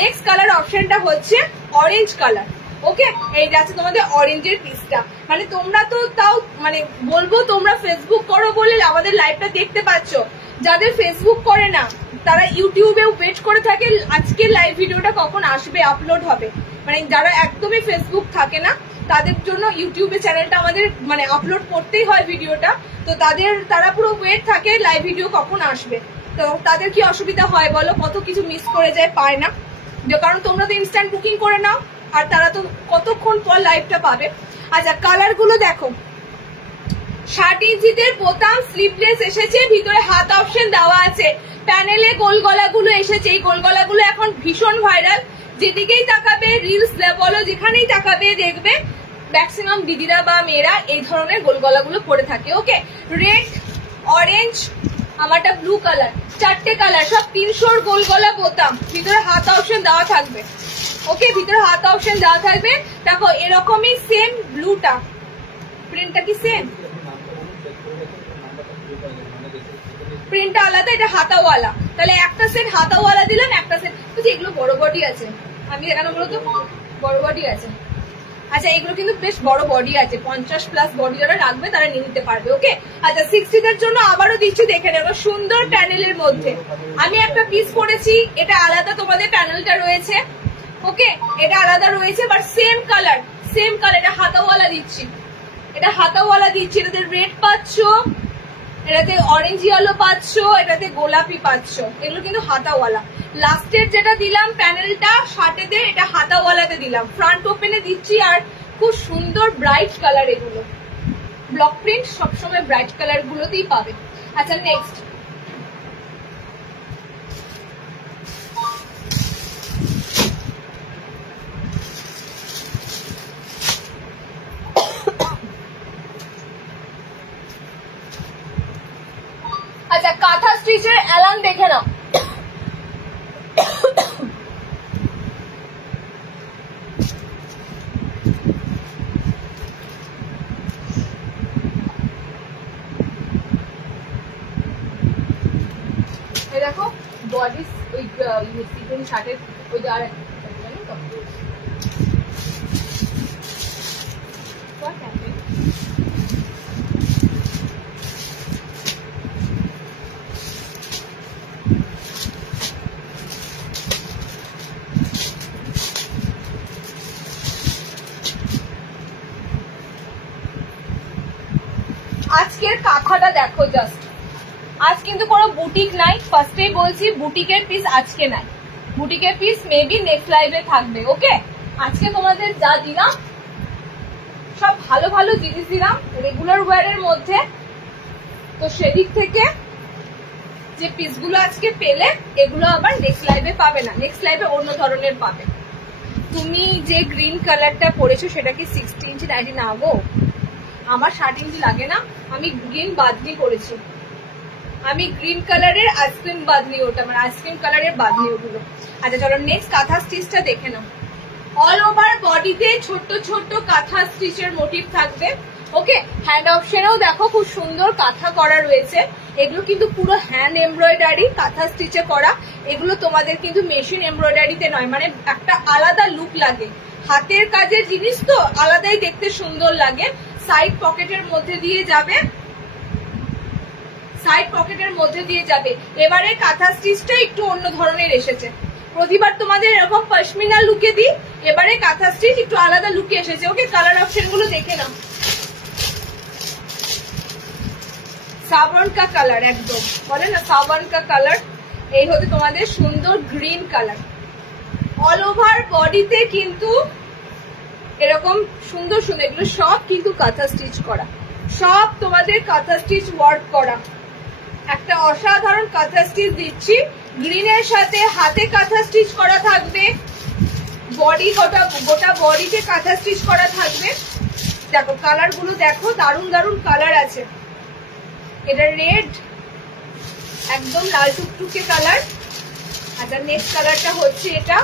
নেক্সট কালার অপশনটা হচ্ছে অরেঞ্জ কালার। ওকে, এই যাচ্ছে তোমাদের অরেঞ্জের পিসটা। মানে তোমরা তো তাও মানে বলবো তোমরা ফেসবুক করো বলে আমাদের লাইভটা দেখতে পাচ্ছ, যাদের ফেসবুক করে না তারা ইউটিউবে ওয়েট করে থাকে আজকের লাইভ ভিডিওটা কখন আসবে, আপলোড হবে। মানে যারা একদমই ফেসবুক থাকে না তাদের জন্য ইউটিউবে চ্যানেলটা আমাদের মানে আপলোড করতেই হয় ভিডিওটা, তো তারা পুরো ওয়েট থাকে লাইভ ভিডিও কখন আসবে। তো তাদের কি অসুবিধা হয় বলো, কত কিছু মিস করে যায়, পায় না, কারণ তোমরা তো ইনস্ট্যান্ট বুকিং করে নাও আর তারা তো কতক্ষণ পর লাইভটা পাবে। আচ্ছা কালার গুলো দেখো, 60 ইঞ্চিদের বোতাম স্লিভলেস এসেছে, ভিতরে হাত অপশন দেওয়া আছে, প্যানেলে গোল গলাগুলো এসেছে। এই গোল গলাগুলো এখন ভীষণ ভাইরাল, যেদিকেই তাকাবে রিলস বলো যেখানেই তাকাবে দেখবে ম্যাক্সিমাম দিদিরা বা মেয়েরা এই ধরনের গোল গলাগুলো পরে থাকে। ওকে, রেড অরেঞ্জ আমারটা ব্লু কালার, 4টে কালার, সব 300 গোল গলা বোতাম, ভিতরে হাত অপশন দেওয়া থাকবে। ওকে, ভিতরে হাত অপশন দেওয়া থাকবে। দেখো এরকমই সেম ব্লুটা, প্রিন্টটা কি সেম, প্রিন্টটা আলাদা, এটা হাতাওয়ালা, তাহলে একটা সেট হাতাওয়ালা দিলাম, একটা সেট এগুলো বড় বডি আছে, আমি এখানে বলতো বড় বডি আছে। আচ্ছা এগুলো কিন্তু বেশ বড় বডি আছে, 50+ বডি যারা রাখবে তারা নিয়ে নিতে পারবে। ওকে, আচ্ছা 60 জন্য আবারও দিচ্ছি, দেখে নেবো সুন্দর প্যানেলের মধ্যে। আমি একটা পিস পরেছি, এটা আলাদা তোমাদের প্যানেলটা রয়েছে। ওকে, এটা আলাদা রয়েছে বাট সেম কালার, এটা হাতাওয়ালা দিচ্ছি, এটাতে রেড পাচ্ছ, এটাতে অরেঞ্জ ইয়েলো পাচ্ছ, এটাতে গোলাপি পাচ্ছ, এগুলো কিন্তু হাতাওয়ালা। লাস্টের যেটা দিলাম প্যানেলটা শার্টেতে, এটা হাতাওয়ালাতে দিলাম, ফ্রন্ট ওপেনে দিচ্ছি। আর খুব সুন্দর ব্রাইট কালার, এগুলো ব্লক প্রিন্ট সবসময় ব্রাইট কালার গুলোতেই পাবে। আচ্ছা নেক্সট আচ্ছা কাঁথা স্টিচের অ্যালান দেখে নাও। দেখো বডি ওই সিকোয়েন্স শার্টের ওই যে আর জানো তো আজকের কাঁথাটা দেখো জাস্ট, আজ কিন্তু কোনো বুটিক নাই, ফার্স্টেই বলছি বুটিকের পিস আজকে নাই, বুটিকের পিস মেবি নেক্সট লাইভে থাকবে। ওকে, আজকে তোমাদের যা দিলাম সব ভালো ভালো জিনিস দিলাম রেগুলার ওয়্যারের মধ্যে, তো সেদিক থেকে যে পিসগুলো আজকে পেলে এগুলো আবার নেক্সট লাইভে পাবে না, নেক্সট লাইভে অন্য ধরনের পাবে। তুমি যে গ্রিন কালারটা পরেছো সেটা কি 60 ইঞ্চি নাইটি না গো, আমার 60 ইঞ্চি লাগে না, আমি গ্রিন বাদনি করেছি, আমি গ্রিন কালারের আইসক্রিম বাদনি, ওটা মানে আইসক্রিম কালারের বাদনি ওগুলো। আচ্ছা চলো নেক্সট কাঁথা স্টিচটা দেখে নাও। অল ওভার বডিতে ছোট্ট ছোট্ট কাঁথা স্টিচের মোটিভ থাকবে। ওকে, হ্যান্ড অপশনেও দেখো খুব সুন্দর কাঁথা করা রয়েছে, এগুলো কিন্তু পুরো হ্যান্ড এমব্রয়ডারি কাঁথা স্টিচে করা, এগুলো তোমাদের কিন্তু মেশিন এমব্রয়ডারিতে নয়, মানে একটা আলাদা লুক লাগে, হাতের কাজের জিনিস তো আলাদাই দেখতে সুন্দর লাগে। সাইড পকেটের মধ্যে দিয়ে যাবে, সাইড পকেটের মধ্যে দিয়ে যাবে। এবারে কাঁথা স্টিচটা একটু অন্য ধরনের এসেছে, প্রতিবার তোমাদের এরকম পশমিনা লুকে দিই, এবারে কাঁথা স্টিচ একটু আলাদা লুকে এসেছে। ওকে, কালার অপশন গুলো দেখে নাও, সাবান কা কালার, একদম বলে না সাবান কা কালার, এই হতে তোমাদের সুন্দর গ্রিন কালার। অল ওভার বডিতে কিন্তু এরকম সুন্দর সুন্দর, এগুলো সব কিন্তু কাঁথা স্টিচ করা, সব তোমাদের কাঁথা স্টিচ ওয়ার্ক করা, একটা অসাধারণ কাঁথা স্টিচ দিচ্ছি। গ্রিনের সাথে হাতে কাঁথা স্টিচ করা থাকবে, বডি গোটা বডিতে কাঁথা স্টিচ করা থাকবে। দেখো কালার গুলো দেখো, দারুণ দারুণ কালার আছে, এটা রেড একদম লাল টুকটুকে কালার। আচ্ছা নেক্সট কালারটা হচ্ছে এটা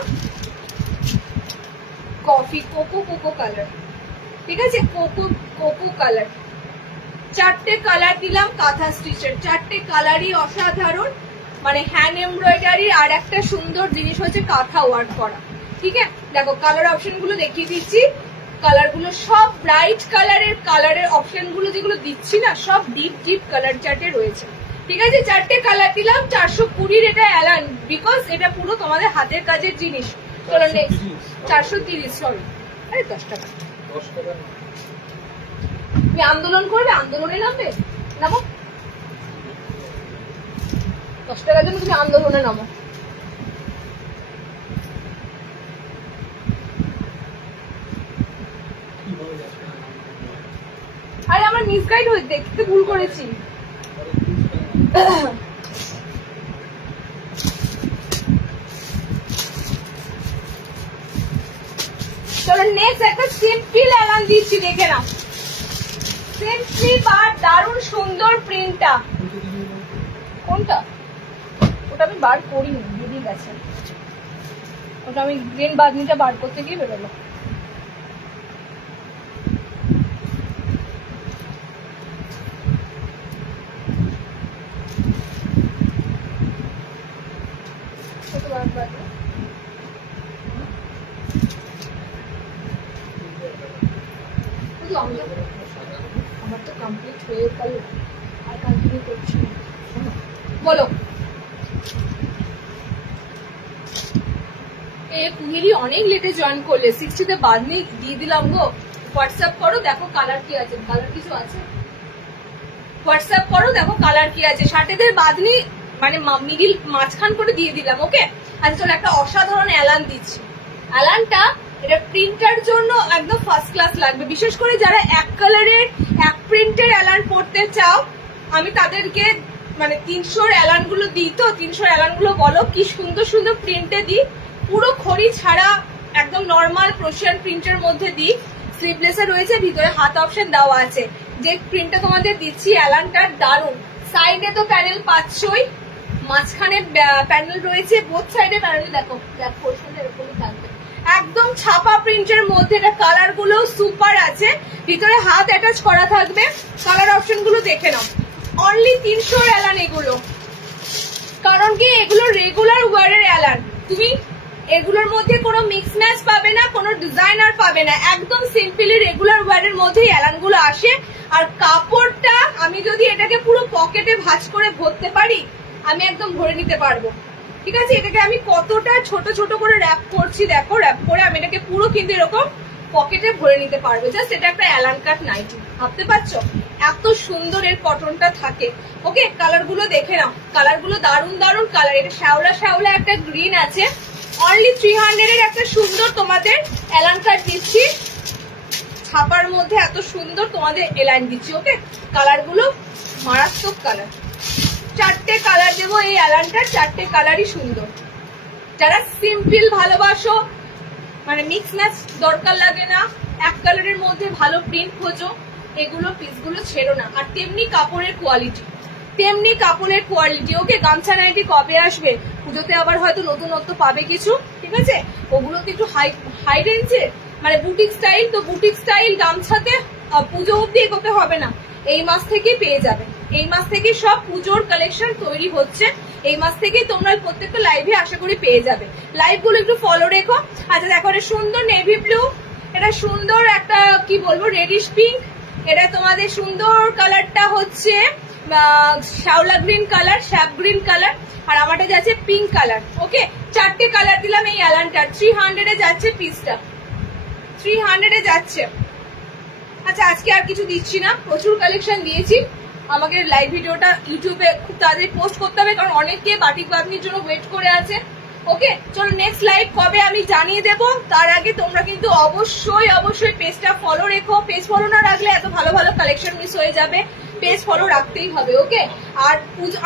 কফি কোকো কালার, ঠিক আছে, কোকো কালার, 4টে কালার দিলাম কাঁথা স্টিচের, 4টে কালারই অসাধারণ, মানে হ্যান্ড এমব্রয়ডারি। আর একটা সুন্দর জিনিস হচ্ছে কাঁথা ওয়ার্ক করা। ঠিক আছে, দেখো কালার অপশন গুলো দেখিয়ে দিচ্ছি। কালার গুলো সব ব্রাইট কালারের অপশন গুলো যেগুলো দিচ্ছি না, সব ডিপ কালার চার্টে রয়েছে। ঠিক আছে, 4টে কালার দিলাম। 420 এটা অ্যালান, বিকজ এটা পুরো তোমাদের হাতের কাজের জিনিস। চলো নেক্সট 430, সরি, আরে 10 টাকা। তুমি আন্দোলন করবে, আন্দোলনে নামবে, নামো। 10 টাকার জন্য তুমি আন্দোলনে নামো। আরে আমার মিসগাইড হয়ে দেখতে ভুল করেছি। চলো নেক্সট একটা সিম্পল অ্যালান দিচ্ছি, দেখে নাও। সিম্পলি বার, দারুণ সুন্দর প্রিন্টটা। কোনটা? ওটা আমি বার করিনি, দিদি গেছে। ওটা আমি গ্রিন বাদনিটা বার করতে গিয়ে বেরোলো। আমার তো কমপ্লিট হয়ে গেল, আর কন্টিনিউ করছি। বলো। কুহিরি অনেক লেটে জয়েন করলে, 60তে বাদনি দিয়ে দিলাম গো। হোয়াটসঅ্যাপ করো, দেখো কালার কি আছে। কালার কিছু আছে? হোয়াটসঅ্যাপ করো, দেখো কালার কি আছে। 60তে বাদনি মানে মিডিল মাঝখান করে দিয়ে দিলাম। ওকে, আচ্ছা চলো একটা অসাধারণ অ্যালান দিচ্ছি। অ্যালানটা এটা প্রিন্টার জন্য একদম ফার্স্ট ক্লাস লাগবে, বিশেষ করে যারা এক কালারের এক প্রিন্টের অ্যালান পড়তে চাও। আমি তাদেরকে মানে 300 অ্যালান গুলো দিই, তো 300 অ্যালান গুলো বলো কি সুন্দর সুন্দর প্রিন্টে দিই, পুরো খড়ি ছাড়া একদম নর্মাল প্রোশিয়ান প্রিন্টের মধ্যে দিই। স্লিভলেসে রয়েছে, ভিতরে হাত অপশন দেওয়া আছে। যে প্রিন্টটা তোমাদের দিচ্ছি অ্যালানটার দারুণ। সাইডে তো প্যানেল পাচ্ছই, মাঝখানে প্যানেল রয়েছে, বোথ সাইডে প্যানেল দেখো, এরকমই থাকবে একদম ছাপা প্রিন্টের মধ্যে। এটা কালার গুলো সুপার আছে, ভিতরে হাত অ্যাটাচ করা থাকবে। কালার অপশন গুলো দেখে নাও। অনলি 300 অ্যালান এগুলো, কারণ কি এগুলো রেগুলার ওয়ারের অ্যালান। তুমি এগুলোর মধ্যে কোনো মিক্স ম্যাচ পাবে না, কোনো ডিজাইনার পাবে না, একদম সিম্পলি রেগুলার ওয়ারের মধ্যেই অ্যালান গুলো আসে। আর কাপড়টা আমি যদি এটাকে পুরো পকেটে ভাঁজ করে ভরতে পারি, আমি একদম ভরে নিতে পারবো। ঠিক আছে, এটাকে আমি কতটা ছোট ছোট করে র্যাপ করছি, দেখো র্যাপ করে আমি এটাকে পুরো কিন্তু এরকম পকেটে ভরে নিতে পারবো। জাস্ট এটা একটা অ্যালান কাট নাইটি, ভাবতে পারছো এত সুন্দর এর কটনটা থাকে। ওকে, কালার গুলো দেখে নাও, কালার গুলো দারুণ দারুণ কালার। এটা শ্যাওলা একটা গ্রিন আছে। অনলি 300 এর একটা সুন্দর তোমাদের অ্যালান কাট দিচ্ছি, ছাপার মধ্যে এত সুন্দর তোমাদের এলাইন দিচ্ছি। ওকে, কালার গুলো মারাত্মক কালার। 4টে কালার দেবো এই অ্যালানটার, 4টে কালারই সুন্দর। যারা সিম্পল ভালোবাসো, মানে মিক্স ম্যাচ দরকার লাগে না, এক কালারের মধ্যে ভালো প্রিন্ট খোঁজো, এগুলো পিসগুলো ছেড়ো না। আর তেমনি কাপড়ের কোয়ালিটি। ওকে, গামছা নাইটি কবে আসবে? পুজোতে আবার হয়তো নতুনত্ব পাবে কিছু। ঠিক আছে, ওগুলো তো একটু হাই রেঞ্জের, মানে বুটিক স্টাইল। তো বুটিক স্টাইল গামছাতে পুজো অব্দি এগোতে হবে না, এই মাস থেকেই পেয়ে যাবে। এই মাস থেকে সব পুজোর কালেকশন তৈরি হচ্ছে, এই মাস থেকে তোমরা প্রত্যেকটা লাইভে আশা করি পেয়ে যাবে। লাইভ গুলো একটু ফলো রেখো। আচ্ছা দেখো, এটা সুন্দর নেভি ব্লু, এটা সুন্দর একটা কি বলবো রেডিশ পিঙ্ক, এটা তোমাদের সুন্দর কালারটা হচ্ছে শ্যাওলা গ্রিন কালার, শ্যাপ গ্রিন কালার, আর আমারটা যাচ্ছে পিঙ্ক কালার। ওকে, 4টে কালার দিলাম এই অ্যালানটা। 300 এ যাচ্ছে পিসটা, 300 এ যাচ্ছে। আচ্ছা আজকে আর কিছু দিচ্ছি না, প্রচুর কালেকশন দিয়েছি। আমাকে লাইভ ভিডিওটা ইউটিউবে খুব তাড়াতাড়ি পোস্ট করতে হবে, কারণ অনেকে বাটিক বাদনির জন্য ওয়েট করে আছে। ওকে, চলো নেক্সট লাইভ কবে আমি জানিয়ে দেবো। তার আগে তোমরা কিন্তু অবশ্যই পেজটা ফলো রেখো। পেজ ফলো না রাখলে এত ভালো ভালো কালেকশন মিস হয়ে যাবে, পেজ ফলো রাখতেই হবে। ওকে, আর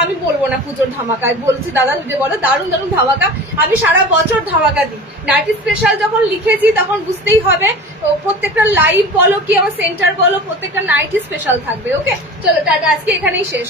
আমি বলবো না পুজোর ধামাকা, বলছি দাদা যদি বলো দারুণ দারুণ ধামাকা। আমি সারা বছর ধামাকা দিই। নাইটি স্পেশাল যখন লিখেছি তখন বুঝতেই হবে, প্রত্যেকটা লাইভ বলো কি আমার সেন্টার বলো, প্রত্যেকটা নাইটি স্পেশাল থাকবে। ওকে, চলো টাটা, আজকে এখানেই শেষ।